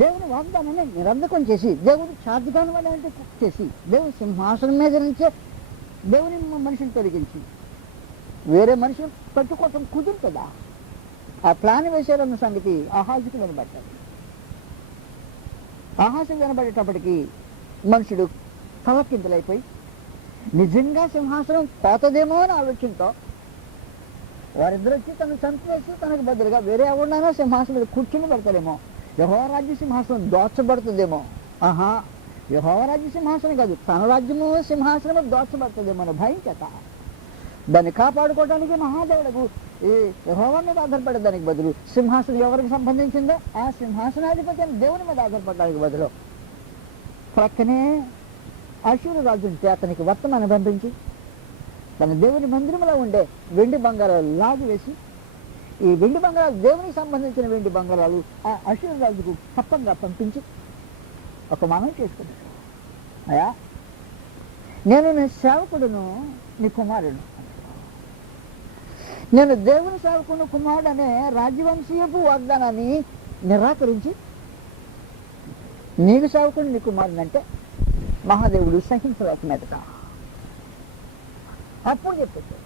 దేవుని వాగ్దానాన్ని నిరర్ధకం చేసి దేవుని చార్జిగాని వాళ్ళంటే చేసి దేవుని సింహాసనం మీద నుంచే దేవుని మనిషిని తొలగించి వేరే మనిషిని పట్టుకోవటం కుదురుతుందా? ఆ ప్లాన్ వేసారన్న సంగతి ఆహాజుకు వినబడ్డాడు. ఆహాజుకు వినబడేటప్పటికీ మనుషుడు తలకిందులైపోయి నిజంగా సింహాసనం పోతదేమో అని ఆలోచనతో వారిద్దరు వచ్చి తను చంపేసి తనకు బదులుగా వేరే ఎవరినైనా సింహాసనం మీద కూర్చుని పెడతారేమో, యెహోవా రాజ్య సింహాసనం దోచబడుతుందేమో. యెహోవా రాజ్య సింహాసనం కాదు, తన రాజ్యము సింహాసనము దోచబడుతుందేమో అని భయం చేత దాన్ని కాపాడుకోవడానికి మహాదేవుడు ఈ యెహోవా మీద ఆధారపడేదానికి బదులు సింహాసనం ఎవరికి సంబంధించిందో ఆ సింహాసనాధిపతి దేవుని మీద ఆధారపడడానికి బదులు ప్రక్కనే అష్షూరు రాజు ఉంటే అతనికి వర్తమానం పంపించి తన దేవుని మందిరంలో ఉండే వెండి బంగారాలు లాగి వేసి, ఈ వెండి బంగారాలు దేవునికి సంబంధించిన వెండి బంగారాలు ఆ అష్షూరు రాజుకు తప్పంగా పంపించి ఒక మనం చేసుకున్నాడు. అయ్యా, నేను నీ సేవకుడును, నీ కుమారుడు, నేను దేవుని సేవకుడు కుమారుడు అనే రాజ్యవంశీయపు వాగ్దానాన్ని నిరాకరించి నీకు సేవకుడు నీ కుమారుడు అంటే మహాదేవుడు సహించలేక మీదట అప్పుడు చెప్పేశాడు.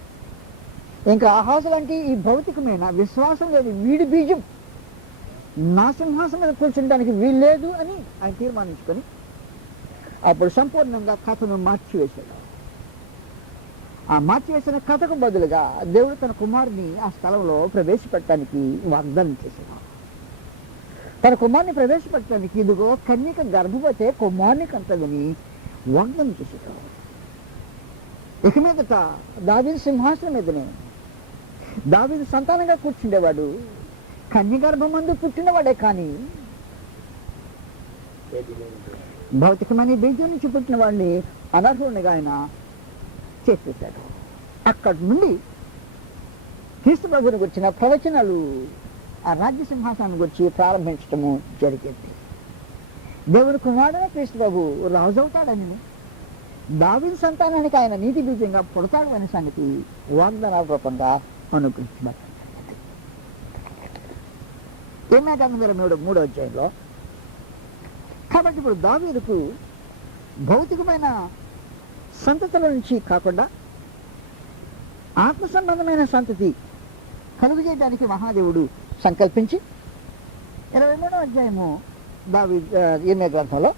ఇంకా ఆహాజు వంటి ఈ భౌతికమైన విశ్వాసం లేని వీడి బీజం నా సింహాసనం మీద కూర్చుంటానికి వీల్లేదు అని ఆయన తీర్మానించుకొని అప్పుడు సంపూర్ణంగా కథను మార్చివేశాడు. ఆ మార్చివేసిన కథకు బదులుగా దేవుడు తన కుమారుని ఆ స్థలంలో ప్రవేశపెట్టడానికి వాగ్దానం చేశాడు. తన కుమారుని ప్రవేశపెట్టడానికి ఇదిగో కన్యక గర్భవతే కుమారుని కంటదని వాగ్దానం చేశాడు. ఇక మీదట దావీదు సింహాసనం మీదనే దావీదు సంతానంగా కూర్చుండేవాడు కన్య గర్భమందు పుట్టినవాడే, కానీ భౌతికమైన బీజం నుంచి పుట్టిన వాడిని అనర్హునిగా ఆయన చేసేశాడు. అక్కడి నుండి క్రీస్తు ప్రభువుని గురించిన ప్రవచనాలు ఆ రాజ్య సింహాసనాన్ని గురించి ప్రారంభించటము జరిగింది. దేవుని కుమారుడైన క్రీస్తు ప్రభు రాజు అవుతాడని, దావీదు సంతానానికి ఆయన నీతి బీజంగా పుడతాడు అనే సంగతి వాగ్దాన రూపంగా అనుగ్రహించబడింది. మూడో అధ్యాయంలో కాబట్టి ఇప్పుడు దావీదుకు భౌతికమైన సంతతుల నుంచి కాకుండా ఆత్మ సంబంధమైన సంతతి కలుగు చేయడానికి మహాదేవుడు సంకల్పించి 23వ అధ్యాయము ఇర్మియా గ్రంథంలో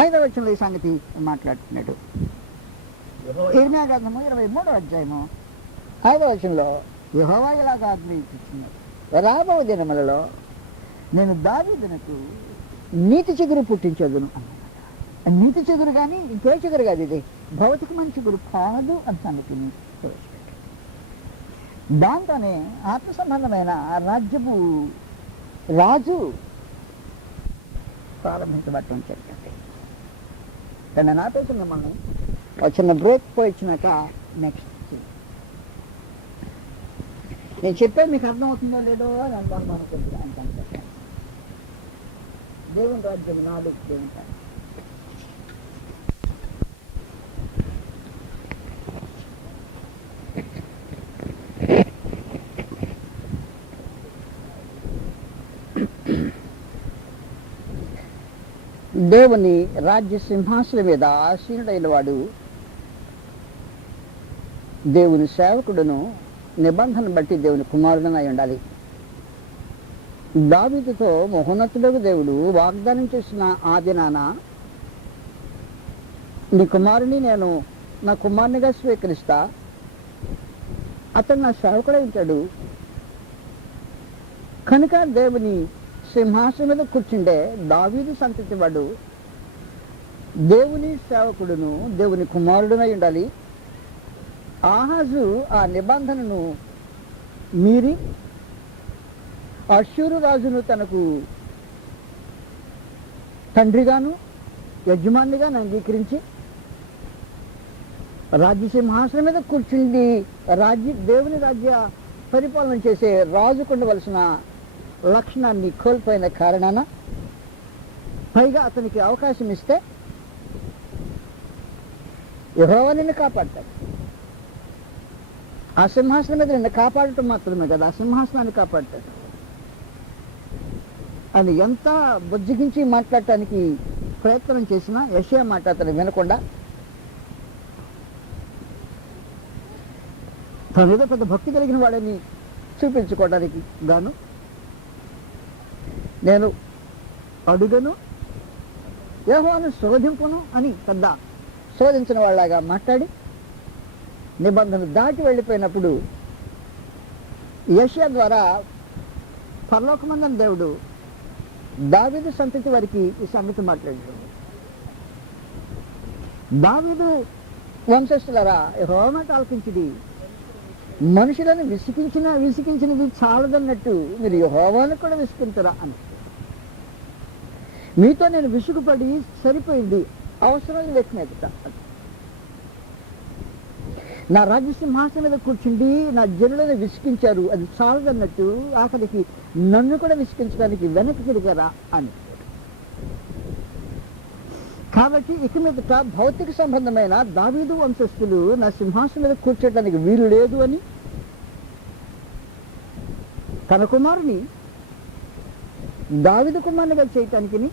5వ వచనంలో ఈ సంగతి మాట్లాడుతున్నాడు. ఇర్మియా గ్రంథము 23వ అధ్యాయము 5వ వచనంలో యెహోవా ఇలాగ ఆజ్ఞయించుచున్నాడు, రాబో దినములలో నేను దావీదునకు నీతి చిగురు పుట్టించదును అన్నమాట. నీతి చిగురు కానీ ఇంకే చిగురు కాదు, ఇది భౌతికమైన చిగురు కాదు అని సంగతిని ప్రవేశపెట్టాడు. దాంతోనే ఆత్మ సంబంధమైన రాజ్యపు రాజు ప్రారంభించబడటం జరిగింది. కానీ నాపేసిన మనం చిన్న బ్రేక్ పోయిచ్చినాక నెక్స్ట్ నేను చెప్పేది మీకు అర్థమవుతుందో లేదో అని అనుకుంటున్నాను. అంటే దేవుని రాజ్యం నాడు దేవుని దేవుని రాజ్య సింహాసనం మీద ఆసీనుడైన వాడు దేవుని సేవకుడును, నిబంధన బట్టి దేవుని కుమారుడనై ఉండాలి. దావీదుతో మహోన్నతుడగు దేవుడు వాగ్దానం చేసిన ఆ దినాన నీ కుమారుని నేను నా కుమారునిగా స్వీకరిస్తా, అతను నా సేవకుడై ఉంటాడు కనుక దేవుని సింహాసనం మీద కూర్చుండే దావీదు సంతతి వాడు దేవుని సేవకుడును, దేవుని కుమారుడునై ఉండాలి. ఆహాజు ఆ నిబంధనను మీరి అష్షూరు రాజును తనకు తండ్రిగాను యజమానిగాను అంగీకరించి రాజ్య సింహాసనం మీద కూర్చుండి దేవుని రాజ్య పరిపాలన చేసే రాజుకు ఉండవలసిన లక్షణాన్ని కోల్పోయిన కారణాన పైగా అతనికి అవకాశం ఇస్తే యెహోవా నిన్ను కాపాడతాడు. ఆ సింహాసనం మీద నిన్ను కాపాడటం మాత్రమే కదా, ఆ సింహాసనాన్ని కాపాడతాడు అని ఎంత బుజ్జగించి మాట్లాడటానికి ప్రయత్నం చేసినా యెషయా మాట అతను వినకుండా తన మీద పెద్ద భక్తి కలిగిన వాడని చూపించుకోవడానికి గాను నేను అడుగను యెహోవాను శోధింపును అని పెద్ద శోధించిన వాళ్ళలాగా మాట్లాడి నిబంధన దాటి వెళ్ళిపోయినప్పుడు యెషయా ద్వారా పరలోకమందున్న దేవుడు దావీదు సంతతి వారికి ఈ సంగతి మాట్లాడాడు. దావీదు వంశస్థులారా, యెహోవా మాట ఆలకించుడి, మనుషులను విసికించినది చాలదన్నట్టు మీరు యెహోవాను కూడా విసికించరా అని. మీతో నేను విసుగుపడి సరిపోయింది, అవసరం వ్యక్తినేత నా రాజ్య సింహాసనం మీద కూర్చుండి నా జనులను విసికించారు, అది చాలదన్నట్టు ఆఖరికి నన్ను కూడా విసికించడానికి వెనక్కి తిరిగారా అని. కాబట్టి ఇక మీదట భౌతిక సంబంధమైన దావీదు వంశస్థులు నా సింహాసనం మీద కూర్చోడానికి వీలు లేదు అని తన కుమారుని దావీదు కుమారునిగా చేయటానికి,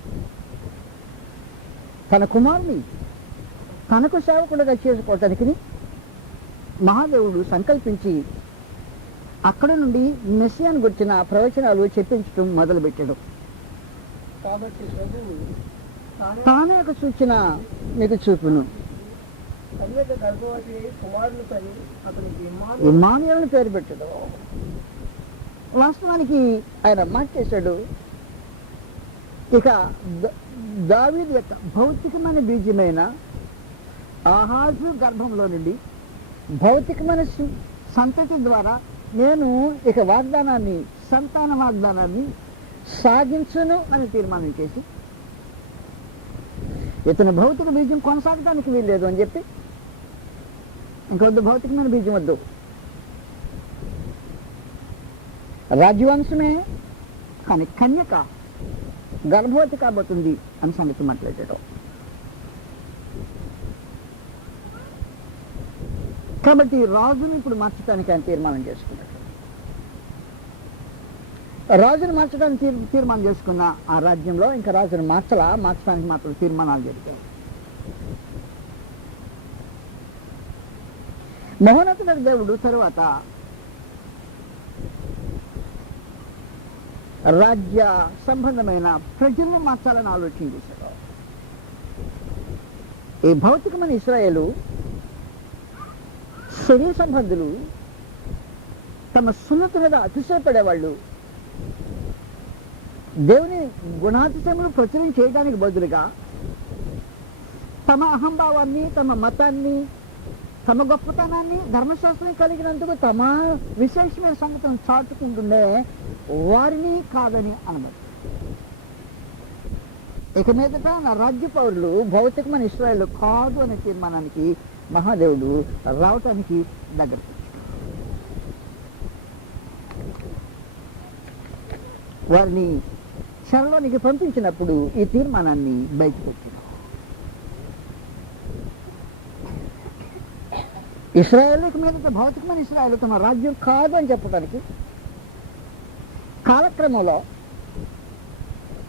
తన కుమారుని తనకు సేవకుడుగా చేసుకోవటానికి మహాదేవుడు సంకల్పించి అక్కడ నుండి మెస్సియాను గురించిన ప్రవచనాలు చెప్పించడం మొదలుపెట్టాడు. కాబట్టి ప్రభువు తానే ఒక సూచన మీకు చూపును, కన్యక గర్భవతి కుమారుని పని అతనికి ఇమ్మానుయేలుని పేరు పెట్టాడు. వాస్తవానికి ఆయన మాట చేశాడు. ఇక దావీదు యొక్క భౌతికమైన బీజమైన ఆహాజు గర్భంలో నుండి భౌతికమైన సంతతి ద్వారా నేను ఇక వాగ్దానాన్ని, సంతాన వాగ్దానాన్ని సాగించును అని తీర్మానం చేసి ఇతని భౌతిక బీజం కొనసాగడానికి వీల్లేదు అని చెప్పి ఇంకొద్దు భౌతికమైన బీజం వద్దు, రాజ్యవంశమే కానీ కన్యక గర్భవతి కాబోతుంది అని సంగతి మాట్లాడాడు. కాబట్టి రాజును ఇప్పుడు మార్చడానికి ఆయన తీర్మానం చేసుకున్నాడు. రాజును మార్చడానికి తీర్మానం చేసుకున్న ఆ రాజ్యంలో ఇంకా రాజును మార్చడానికి మాత్రం తీర్మానాలు జరిగాయి. మహోన్నతుడైన దేవుడు తరువాత రాజ్య సంబంధమైన ప్రజలను మార్చాలని ఆలోచన చేశారు. ఈ భౌతికమైన ఇశ్రాయేలు శరీర సంబంధులు తమ సున్నత మీద అతిశయపడేవాళ్ళు. దేవుని గుణాతిశయములు ప్రచురం చేయడానికి బదులుగా తమ అహంభావాన్ని, తమ మతాన్ని, తమ గొప్పతనాన్ని, ధర్మశాస్త్రం కలిగినందుకు తమ విశేషమైన సంగతిని చాటుకుంటుండే వారిని కాదని అనమాట. ఇక మీదట నా రాజ్య పౌరులు భౌతికమైన ఇశ్రాయేలు కాదు అనే తీర్మానానికి మహాదేవుడు రావటానికి దగ్గర వారిని చెరలోనికి పంపించినప్పుడు ఈ తీర్మానాన్ని బయటకు వచ్చిన ఇశ్రాయేలుకి మీదట భౌతికమైన ఇశ్రాయేలు తమ రాజ్యం కాదు అని చెప్పడానికి కాలక్రమంలో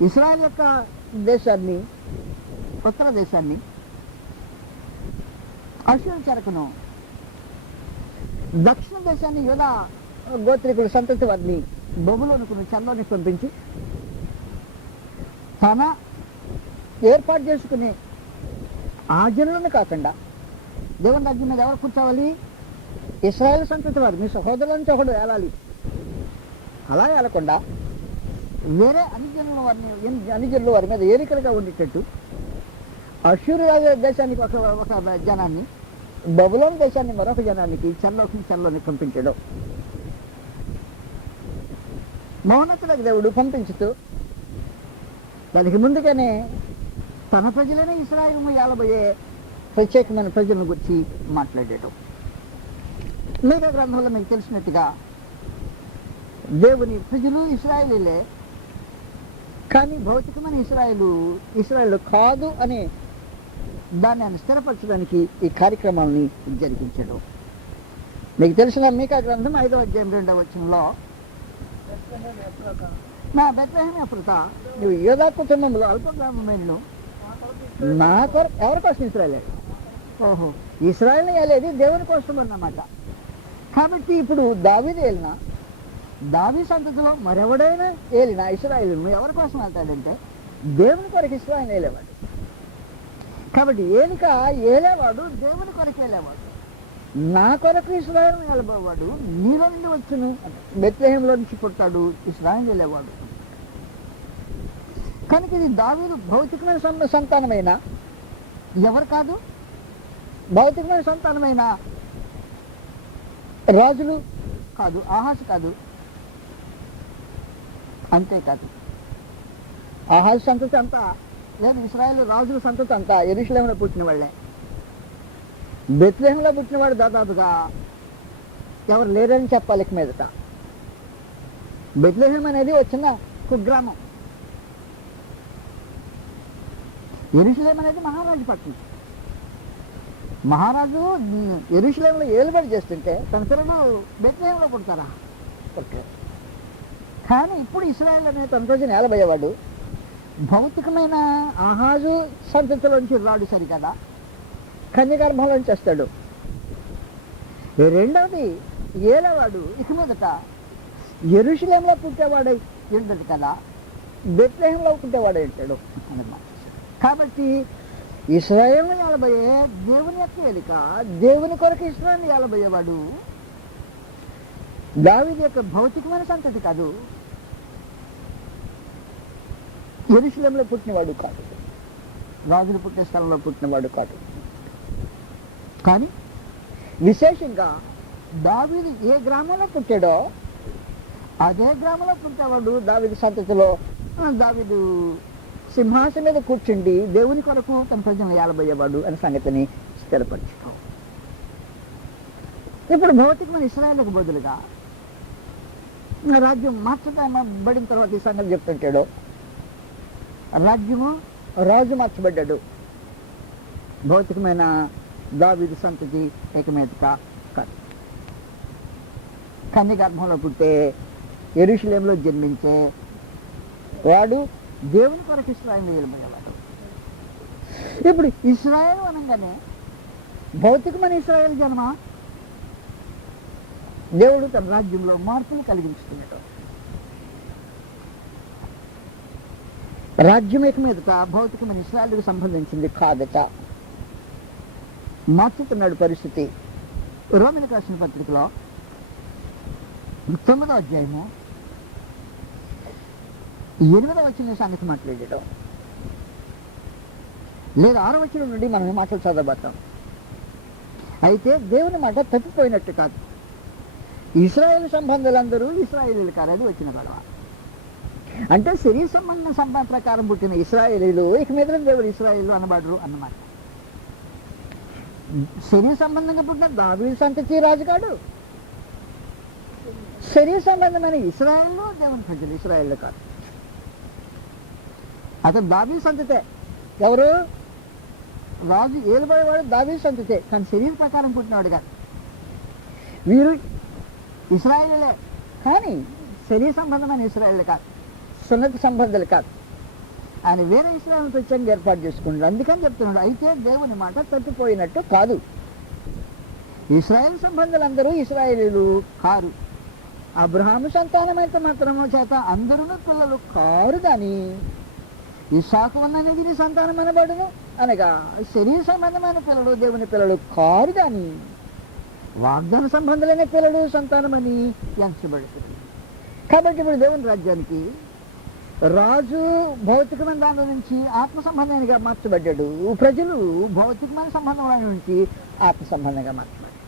ఇశ్రాయేల్ యొక్క దేశాన్ని, ఉత్తర దేశాన్ని అశ్షూరు చెరకును, దక్షిణ దేశాన్ని యూదా గోత్రికుల సంతతి వారిని బబులోనుకును చెరలోనికి పంపించి తన ఏర్పాటు చేసుకుని ఆ జనులను కాకుండా దేవుని రాజ్యం మీద ఎవరు కూర్చోవాలి? ఇశ్రాయేల్ సంతతి వారు, మీ సహోదరులను ఒకడు ఏలాలి. అలా ఏలకుండా వేరే అన్ని జనుల వారి మీద ఏరికలుగా ఉండేటట్టు అశ్షూరు దేశానికి ఒక జనాన్ని, బబులోను దేశాన్ని మరొక జనానికి చెరలోకి పంపించడం. మహోన్నతులకు దేవుడు పంపించుతూ దానికి ముందుగానే తన ప్రజలనే ఇశ్రాయేలు ఏలబోయే ప్రత్యేకమైన ప్రజలను గురించి మాట్లాడేయడం. మీకా గ్రంథంలో మీకు తెలిసినట్టుగా దేవుని ప్రజలు ఇశ్రాయేలీలే, కానీ భౌతికమైన ఇశ్రాయేలు కాదు అని దాన్ని ఆయన స్థిరపరచడానికి ఈ కార్యక్రమాలని జరిగించడం. మీకు తెలిసిన మీకా గ్రంథం 5వ అధ్యాయం 2వ వచనంలో, నా బెత్లెహేము ఎఫ్రాతా, నువ్వు యూదా కుటుంబంలో అల్ప గ్రామమైన నా కొరకు ఎవరి కోసం ఇశ్రాయేలు? ఓహో, ఇశ్రాయేల్ని ఏలేది దేవుని కోసం అన్నమాట. కాబట్టి ఇప్పుడు దావీదు ఏలిన, దావీ సంతతిలో మరెవడైనా ఏలిన ఇశ్రాయేలును ఎవరి కోసం వెళ్తాడంటే దేవుని కొరకు ఇశ్రాయేలు ఏలేవాడు. కాబట్టి ఏలిక ఏలేవాడు దేవుని కొరకు ఏలేవాడు. నా కొరకు ఇశ్రాయేలు ఏలబోవాడు నీలో నుండి వచ్చును, బెత్లెహేములో నుంచి పుట్టాడు ఇశ్రాయేలు ఏలేవాడు. కనుక ఇది దావీదు భౌతికమైన సంతానమైన ఎవరు కాదు, భౌతికమైన సంతానమైన రాజులు కాదు, ఆహాజు కాదు. అంతేకాదు, ఆహాజు సంతతి అంతా లేదు, ఇశ్రాయేలు రాజుల సంతతి అంతా యెరూషలేములో పుట్టిన వాళ్ళే. బెత్లెహేములో పుట్టినవాడు దాదాపుగా ఎవరు లేరని చెప్పాలి. ఇక మీదట బెత్లెహేము అనేది ఒక చిన్న కుగ్రామం. యెరూషలేము అనేది మహారాజు పట్టణం. మహారాజు యెరూషలేములో ఏలుబడి చేస్తుంటే తన పిల్లలు బెత్లెహేములో పుడతారా? ఓకే. కానీ ఇప్పుడు ఇశ్రాయేల్ అనే తన రోజున ఏలబోయేవాడు భౌతికమైన ఆహాజు సంతతిలోంచి రాడు సరికదా, కన్యగర్భంలోంచి వస్తాడు. రెండవది ఏలేవాడు ఇక మీదట యెరూషలేములో పుట్టేవాడు ఏంటది కదా, బెత్లెహేములో పుట్టేవాడు ఏంటాడు అన్నమాట. కాబట్టి ఇశ్రాయేల్ని ఏలబోయే దేవుని యొక్క ఏలిక, దేవుని కొరకు ఇశ్రాయేల్ని ఏలబోయేవాడు దావీదు యొక్క భౌతికమైన సంతతి కాదు, యెరూషలేములో పుట్టినవాడు కాదు, రాజులు పుట్టిన స్థలంలో పుట్టినవాడు కాదు. కానీ విశేషంగా దావీదు ఏ గ్రామంలో పుట్టాడో అదే గ్రామంలో పుట్టేవాడు దావీదు సంతతిలో. దావీదు సింహాసనం మీద కూర్చుండి దేవుని కొరకు తన ప్రజలను ఏలబోయేవాడు అనే సంగతిని స్థిరపరచుకో. ఇప్పుడు భౌతికమైన ఇశ్రాయేలుకు బదులుగా రాజ్యం మార్చబడిన తర్వాత ఈ సంగతి చెప్తుంటాడు. రాజ్యము రాజు మార్చబడ్డాడు. భౌతికమైన దావీదు సంతతి ఏకమేత కాదు. కన్యగర్భంలో పుట్టే యెరూషలేములో జన్మించే వాడు దేవుని కొరకు ఇశ్రాయేలు ఏలబోయేవాడు. ఇప్పుడు ఇశ్రాయేలు అనగానే భౌతికమైన ఇశ్రాయేలు జన్మ దేవుడు తన రాజ్యంలో మార్పులు కలిగించుకున్నాడు. రాజ్యం ఇక మీదట భౌతికమైన ఇస్రాయేలుకు సంబంధించింది కాదట, మార్చుతున్నాడు పరిస్థితి. రోమిలకు రాసిన పత్రికలో 9వ అధ్యాయము 8వ వచనం సంగతి మాట్లాడడం, లేదా 6వ వచనం నుండి మనం ఈ మాటలు చదవబడతాం. అయితే దేవుని మాట తప్పిపోయినట్టు కాదు. ఇశ్రాయేలు సంబంధాలందరూ ఇశ్రాయేలీలు కాదు, అది వచ్చిన గొడవ. అంటే శరీర సంబంధం ప్రకారం పుట్టిన ఇశ్రాయేలీలు ఇక మీద దేవుడు ఇశ్రాయేలు అనబడరు అన్నమాట. శరీర సంబంధంగా పుట్టిన దావీదు సంతతి రాజుగాడు. శరీర సంబంధమైన ఇశ్రాయేలు దేవుని ప్రజలు, ఇశ్రాయేలు కాదు. అతను దావీదు సంతతే. ఎవరు? రాజు ఏలుబడేవాడు దావీదు సంతతే, కానీ శరీర ప్రకారం పుట్టినవాడు కాదు. వీరు ఇశ్రాయేలే, కానీ శరీర సంబంధమైన ఇశ్రాయేలు కాదు, సున్నతి సంబంధాలు కాదు. ఆయన వేరే ఇశ్రాయేలు ప్రత్యేకంగా ఏర్పాటు చేసుకున్నాడు. అందుకని చెప్తున్నాడు, అయితే దేవుని మాట తప్పిపోయినట్టు కాదు. ఇశ్రాయేల్ సంబంధాలందరూ ఇశ్రాయేలీలు కారు. అబ్రహాము సంతానమైతే మాత్రము చేత అందరూ పిల్లలు కారు గాని ఇస్సాకు వలననే నీ సంతానం అనబడును. అనగా శరీర సంబంధమైన పిల్లలు దేవుని పిల్లలు కారు గాని వాగ్దాన సంబంధులైన పిల్లలు సంతానమని ఎంచబడుతుంది. కాబట్టి ఇప్పుడు దేవుని రాజ్యానికి రాజు భౌతికమైన దాని నుంచి ఆత్మ సంబంధానిగా మార్చబడ్డాడు. ప్రజలు భౌతికమైన సంబంధం నుంచి ఆత్మ సంబంధంగా మార్చబడ్డాడు.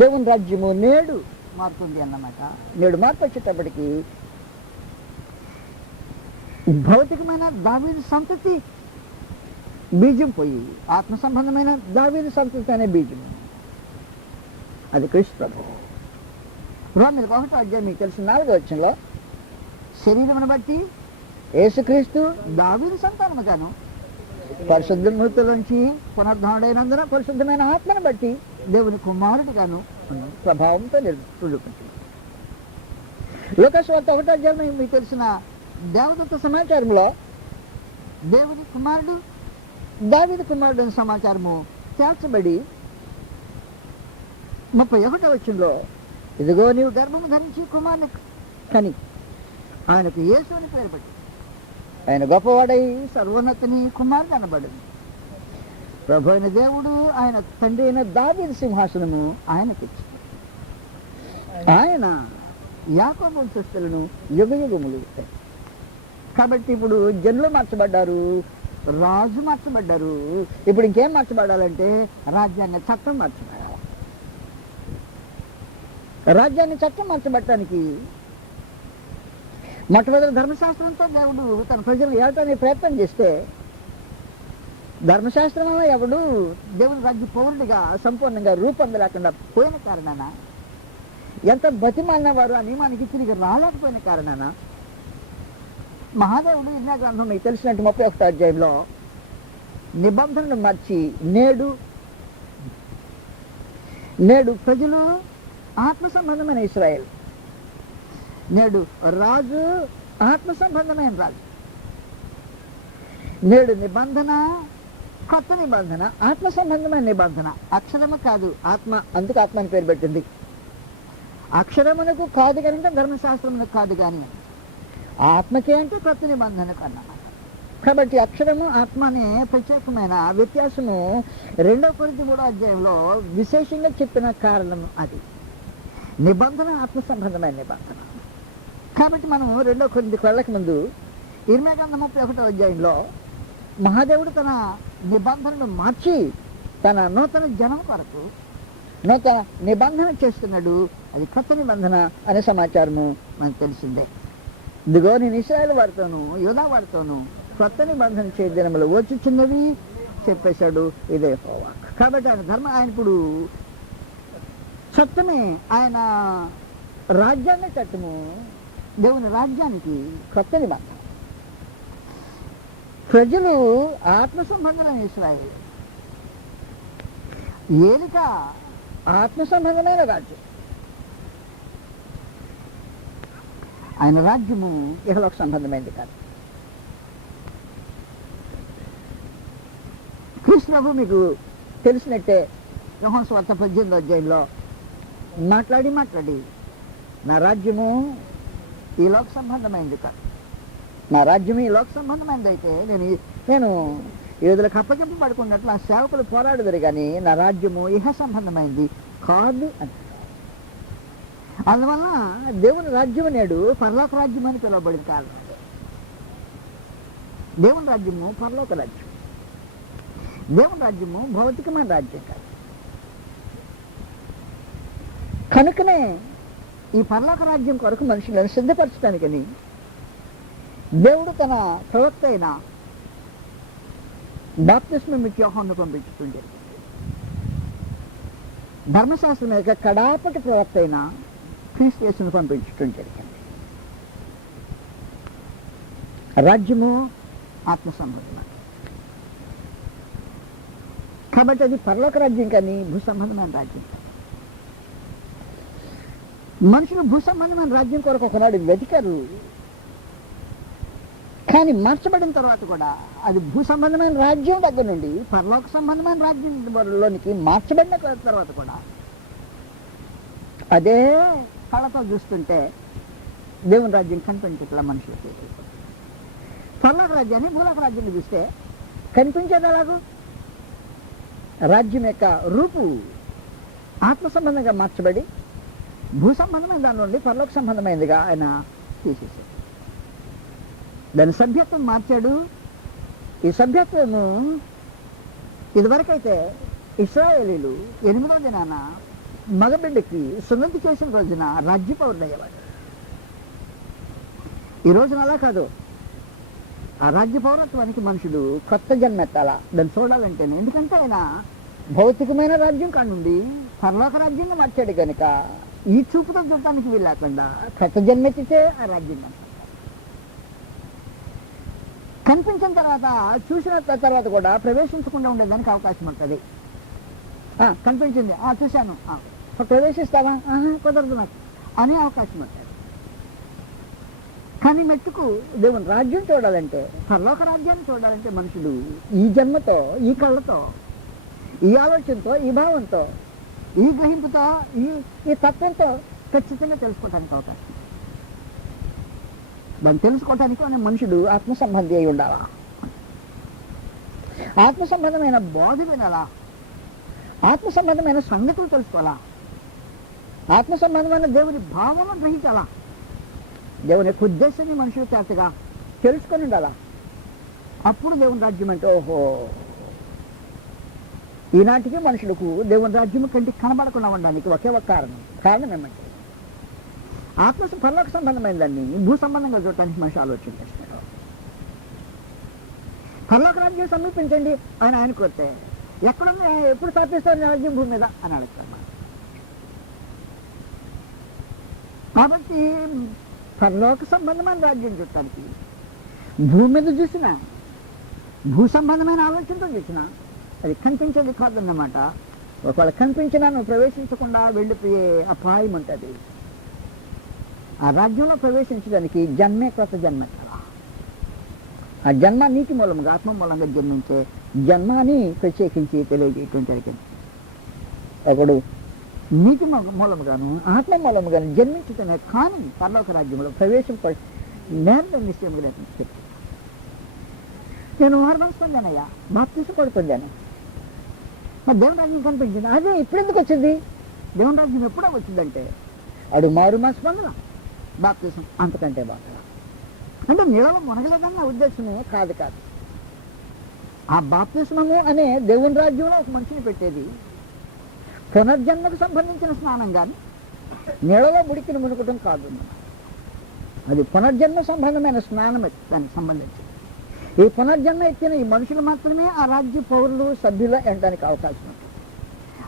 దేవుని రాజ్యము నేడు మారుతుంది అన్నమాట. నేడు మార్పు వచ్చేటప్పటికి భౌతికమైన దావీదు సంతతి బీజం పోయి ఆత్మ సంబంధమైన దావీదు సంతతి అనే బీజం, అది క్రీస్తు ప్రభువు. రోమీయులకు 1వ అధ్యాయం మీకు తెలిసిన 4వ వచనంలో శరీరమును బట్టి యేసుక్రీస్తు దావీదు సంతానముగాను పరిశుద్ధ మృతుల నుంచి పునరుద్ధరణైనందున పరిశుద్ధమైన ఆత్మను బట్టి దేవుని కుమారుడిగాను ప్రభావంతో నిరూపించింది. లూకాసు వార్త 1వ అధ్యాయం మీకు తెలిసిన దేవదూత సమాచారంలో దేవుని కుమారుడు దావీదు కుమారుడు అనే సమాచారము చేర్చబడి 31వ వచనంలో ఇదిగో నీవు గర్భము ధరించి కుమారుని కని ఆయనకు యేసు అని పేరు పెట్టి ఆయన గొప్పవాడై సర్వోన్నతిని కుమారుడు అనబడింది. ప్రభు అయిన దేవుడు ఆయన తండ్రి అయిన దావీదు సింహాసనము ఆయనకి ఇచ్చింది. ఆయన యాకోబు వంశస్థులను యుగయుగములు. కాబట్టి ఇప్పుడు జనులు మార్చబడ్డారు, రాజు మార్చబడ్డారు. ఇప్పుడు ఇంకేం మార్చబడాలంటే రాజ్యాంగ చట్టం మార్చబడాలి. రాజ్యాన్ని చట్టం మార్చబడటానికి మొట్టమొదటి ధర్మశాస్త్రంతో దేవుడు తన ప్రజలు ఏటానికి ప్రయత్నం చేస్తే, ధర్మశాస్త్రంలో ఎవడు దేవుని రాజ్య పౌరుడిగా సంపూర్ణంగా రూపొందలేకుండా పోయిన కారణాన, ఎంత బతిమాలిన వారు ఆ నియమానికి తిరిగి రాలేకపోయిన కారణాన మహాదేవుడు ఇన్నా గ్రంథం మీకు తెలిసినట్టు 31వ అధ్యాయంలో నిబంధనలు మార్చి నేడు ప్రజలు ఆత్మ సంబంధమైన ఇశ్రాయేల్, నేడు రాజు ఆత్మ సంబంధమైన రాజు. నేడు నిబంధన కొత్త నిబంధన, ఆత్మ సంబంధమైన నిబంధన. అక్షరము కాదు ఆత్మ, అందుకు ఆత్మ అని పేరు పెట్టింది. అక్షరమునకు కాదు కనుక ధర్మశాస్త్రమునకు కాదు కానీ ఆత్మకే అంటే కొత్త నిబంధనకు అన్నమాట. కాబట్టి అక్షరము ఆత్మ అనే ప్రత్యేకమైన వ్యత్యాసము 2 కొరింథీ 3వ అధ్యాయంలో విశేషంగా చెప్పిన కారణం అది. నిబంధన ఆత్మ సంబంధమైన నిబంధన. కాబట్టి మనము 2 కొరింథీకి వెళ్ళక ముందు ఇర్మీయా గ్రంథం 31వ అధ్యాయంలో మహాదేవుడు తన నిబంధనను మార్చి తన నూతన జనం కొరకు నూతన నిబంధన చేస్తున్నాడు. అది కొత్త నిబంధన అనే సమాచారము మనకు తెలిసిందే. ఇదిగో నేను ఇశ్రాయేలు వారితోను యూదా వారితోను కొత్త నిబంధన దినములు వచ్చుచున్నవి చెప్పేశాడు. ఇదే యెహోవా. కాబట్టి ఆయన ఇప్పుడు చట్టమే, ఆయన రాజ్యాంగ చట్టము దేవుని రాజ్యానికి కొత్త నిబంధన. ప్రజలు ఆత్మ సంబంధమైన ఇశ్రాయేలు, ఏలిక ఆత్మ సంబంధమైన రాజ్యం. ఆయన రాజ్యము ఇహలోక సంబంధమైనది కాదు. క్రీస్తు ప్రభు మీకు తెలిసినట్టే యోహాను సువార్త 18వ అధ్యాయంలో మాట్లాడి మాట్లాడి నా రాజ్యము ఈ లోక సంబంధమైంది కాదు, నా రాజ్యం ఈ లోక సంబంధమైనది అయితే నేను యోధులకు అప్పగింపబడుకున్నట్లు నా సేవకులు పోరాడుదరు కానీ నా రాజ్యము ఇహ సంబంధమైంది కాదు అని. అందువల్ల దేవుని రాజ్యం నేడు పరలోక రాజ్యం అని పిలువబడింది కారణం. దేవుని రాజ్యము పరలోక రాజ్యం, దేవుని రాజ్యము భౌతికమైన రాజ్యం కాదు. కనుకనే ఈ పరలోక రాజ్యం కొరకు మనుషులను సిద్ధపరచడానికని దేవుడు తన ప్రవక్త అయిన బాప్తిస్మం ఇచ్చి యోహానును పంపించుతుండే. ధర్మశాస్త్రం యొక్క కడాపటి ప్రవక్త అయిన క్రీస్తు యేసును పంపించడం జరిగింది. రాజ్యము ఆత్మ సంబంధం కాబట్టి అది పరలోక రాజ్యం కానీ భూ సంబంధమైన రాజ్యం. మనుషులు భూ సంబంధమైన రాజ్యం కొరకు ఒకనాడు వెతికారు, కానీ మార్చబడిన తర్వాత కూడా అది భూ సంబంధమైన రాజ్యం దగ్గర నుండి పరలోక సంబంధమైన రాజ్యంలోనికి మార్చబడిన తర్వాత కూడా అదే కళతో చూస్తుంటే దేవుని రాజ్యం కనిపించట్లా మనుషులకి. పరలోక రాజ్యాన్ని భూలోక రాజ్యాన్ని చూస్తే కనిపించేది ఎలాగూ? రాజ్యం యొక్క రూపు ఆత్మ సంబంధంగా మార్చబడి భూ సంబంధమైన దాని నుండి పరలోక సంబంధమైనదిగా ఆయన తీసేశాడు. దాని సభ్యత్వం మార్చాడు. ఈ సభ్యత్వము ఇదివరకైతే ఇశ్రాయేలీలు 8వ దినాన మగబిడ్డకి సున్నతి చేసిన రోజున రాజ్య పౌరుడయ్యేవాడు. ఈ రోజున అలా కాదు. ఆ రాజ్య పౌరత్వానికి మనుషులు కొత్త జన్మెత్తాలా దాన్ని చూడాలంటేనే. ఎందుకంటే ఆయన భౌతికమైన రాజ్యం కానుండి పరలోక రాజ్యంగా మార్చాడు కనుక ఈ చూపుతో చూడటానికి వీళ్ళకుండా కొత్త జన్మెత్తితే ఆ రాజ్యం కనిపించిన తర్వాత చూసిన తర్వాత కూడా ప్రవేశించకుండా ఉండేదానికి అవకాశం ఉంటుంది. కనిపించింది, చూశాను, ప్రవేశిస్తావా, కుదరదు నాకు అనే అవకాశం ఉంటుంది. కానీ మెట్టుకు దేవుని రాజ్యం చూడాలంటే, పరలోక రాజ్యాన్ని చూడాలంటే మనుషులు ఈ జన్మతో, ఈ కళ్ళతో, ఈ ఆలోచనతో, ఈ భావంతో, ఈ గ్రహింపుతో, ఈ తత్వంతో ఖచ్చితంగా తెలుసుకోవటానికి అవకాశం. దాన్ని తెలుసుకోవటానికి అనే మనుషుడు ఆత్మ సంబంధి అయి ఉండాలా, ఆత్మ సంబంధమైన బోధ వినాలా, ఆత్మ సంబంధమైన సంగతులు తెలుసుకోవాలా, ఆత్మ సంబంధమైన దేవుని భావన గ్రహించాలా, దేవుని యొక్క ఉద్దేశాన్ని మనుషులు చేతగా తెలుసుకొని ఉండాలా. అప్పుడు దేవుని రాజ్యం అంటే ఓహో. ఈనాటికి మనుషులకు దేవుని రాజ్యం కంటికి కనబడకుండా ఉండడానికి ఒకే ఒక కారణం ఏమంటే పరలోక సంబంధమైన దాన్ని భూ సంబంధంగా చూడటానికి మనిషి ఆలోచన చేస్తున్నాడు. పరలోక రాజ్యం సమీపించండి అని ఆయన కోరితే ఎక్కడుంది, ఎప్పుడు స్థాపిస్తారు రాజ్యం భూమి మీద అని అడుగుతారు. కాబట్టి పరలోక సంబంధమైన రాజ్యం చూడటానికి భూమి మీద చూసినా, భూ సంబంధమైన ఆలోచనతో చూసినా అది కనిపించేది కాదన్నమాట. ఒకవేళ కనిపించినా నువ్వు ప్రవేశించకుండా వెళ్ళిపోయే అపాయం ఉంటుంది. ఆ రాజ్యంలో ప్రవేశించడానికి జన్మే కొత్త జన్మ కదా. ఆ జన్మ నీటి మూలంగా, ఆత్మ మూలంగా జన్మించే జన్మ అని ప్రత్యేకించి తెలియజేయటం జరిగింది. ఒకడు నీటి మూలముగాను ఆత్మ మూలముగాను జన్మించుతున్న కానీ పరలోక రాజ్యంలో ప్రవేశం నేర్త నిశ్చయంగా చెప్తాను. నేను హార్మోన్స్ పొందానయ్యా, బాప్తిసం కూడా పొందాను, మరి దేవుని రాజ్యం కనిపించింది. అదే ఇప్పుడు ఎందుకు వచ్చింది? దేవుని రాజ్యం ఎప్పుడో వచ్చిందంటే అడు మారు మనసు పొందడం, బాప్తిసం అంతకంటే బాగా. అంటే నీళ్ళలో మునగలేదన్న ఉద్దేశము కాదు. ఆ బాప్తిస్మము అనే దేవుని రాజ్యంలో ఒక మనిషిని పెట్టేది పునర్జన్మకు సంబంధించిన స్నానం కానీ నీళ్ళలో ముడికిని మునుకటం కాదు. అది పునర్జన్మ సంబంధమైన స్నానం దానికి సంబంధించి. ఈ పునర్జన్మ ఎత్తిన ఈ మనుషులు మాత్రమే ఆ రాజ్య పౌరులు, సభ్యులు అనడానికి అవకాశం ఉంటుంది.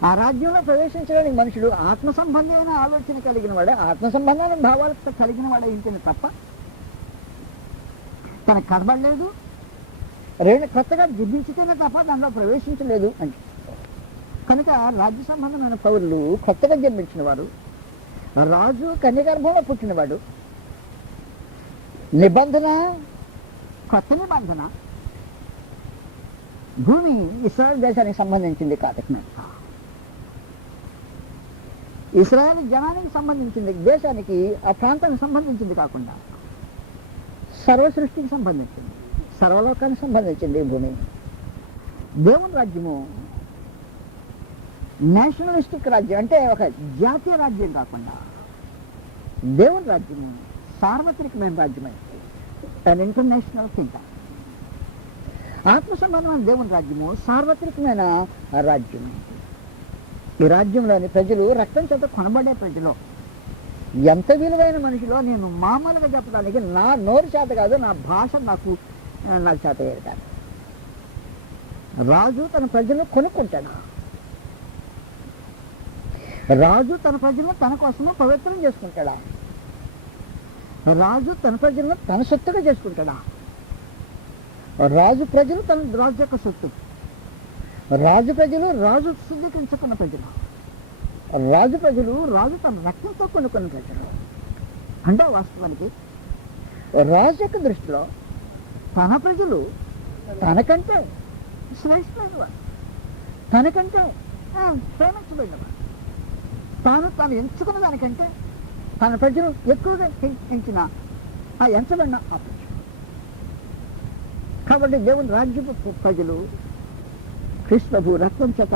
ఆ రాజ్యంలో ప్రవేశించడానికి మనుషుడు ఆత్మ సంబంధమైన ఆలోచన కలిగిన వాడే, ఆత్మ సంబంధమైన భావాలతో కలిగిన వాడే ఇంటిని తప్ప తనకు కనబడలేదు, కొత్తగా జన్మించితేనే తప్ప దానిలో ప్రవేశించలేదు అని. కనుక రాజ్య సంబంధమైన పౌరులు కొత్తగా జన్మించిన వారు, రాజు కన్యగర్భంలో పుట్టినవాడు, నిబంధన కొత్త నిబంధన భూమి ఇశ్రాయేలు దేశానికి సంబంధించింది కాదు. ఇశ్రాయేల్ జనానికి సంబంధించింది, దేశానికి, ఆ ప్రాంతానికి సంబంధించింది కాకుండా సర్వ సృష్టికి సంబంధించింది, సర్వలోకానికి సంబంధించింది ఈ భూమి. దేవుని రాజ్యము నేషనలిస్టిక్ రాజ్యం, అంటే ఒక జాతీయ రాజ్యం కాకుండా దేవుని రాజ్యము సార్వత్రికమైన రాజ్యమైంది, అన్ ఇంటర్నేషనల్ కింగ్డమ్. ఆత్మ సంబంధమైన దేవుని రాజ్యము సార్వత్రికమైన రాజ్యం. ఈ రాజ్యంలోని ప్రజలు రక్తం చేత కొనబడే ప్రజలు. ఎంత విలువైన మనిషిలో నేను మామూలుగా చెప్పడానికి నా నోరు చేత కాదు, నా భాష నాకు చేత కాదు. రాజు తన ప్రజలను కొనుక్కుంటాడు. రాజు తన ప్రజలను తన కోసమే పవిత్రం చేసుకుంటాడా? రాజు తన ప్రజలను తన సొత్తుగా చేసుకుంటాడా? రాజు ప్రజలు తన రాజు యొక్క సొత్తు. రాజు ప్రజలు రాజు శుద్ధీకరించుకున్న ప్రజలు. రాజు ప్రజలు రాజు తన రక్తంతో కొనుక్కున్న ప్రజలు. అంటే వాస్తవానికి రాజు యొక్క దృష్టిలో తన ప్రజలు తనకంటే శ్రేష్టమైన వాడు, తనకంటే ప్రేమించబడినవాడు. తాను ఎంచుకున్న దానికంటే తన ప్రజలు ఎక్కువగా ఎంచిన ఆ ఎంచబడిన ఆ ప్రజలు. కాబట్టి దేవుని రాజ్యపు ప్రజలు క్రీస్తు ప్రభు రక్తం చేత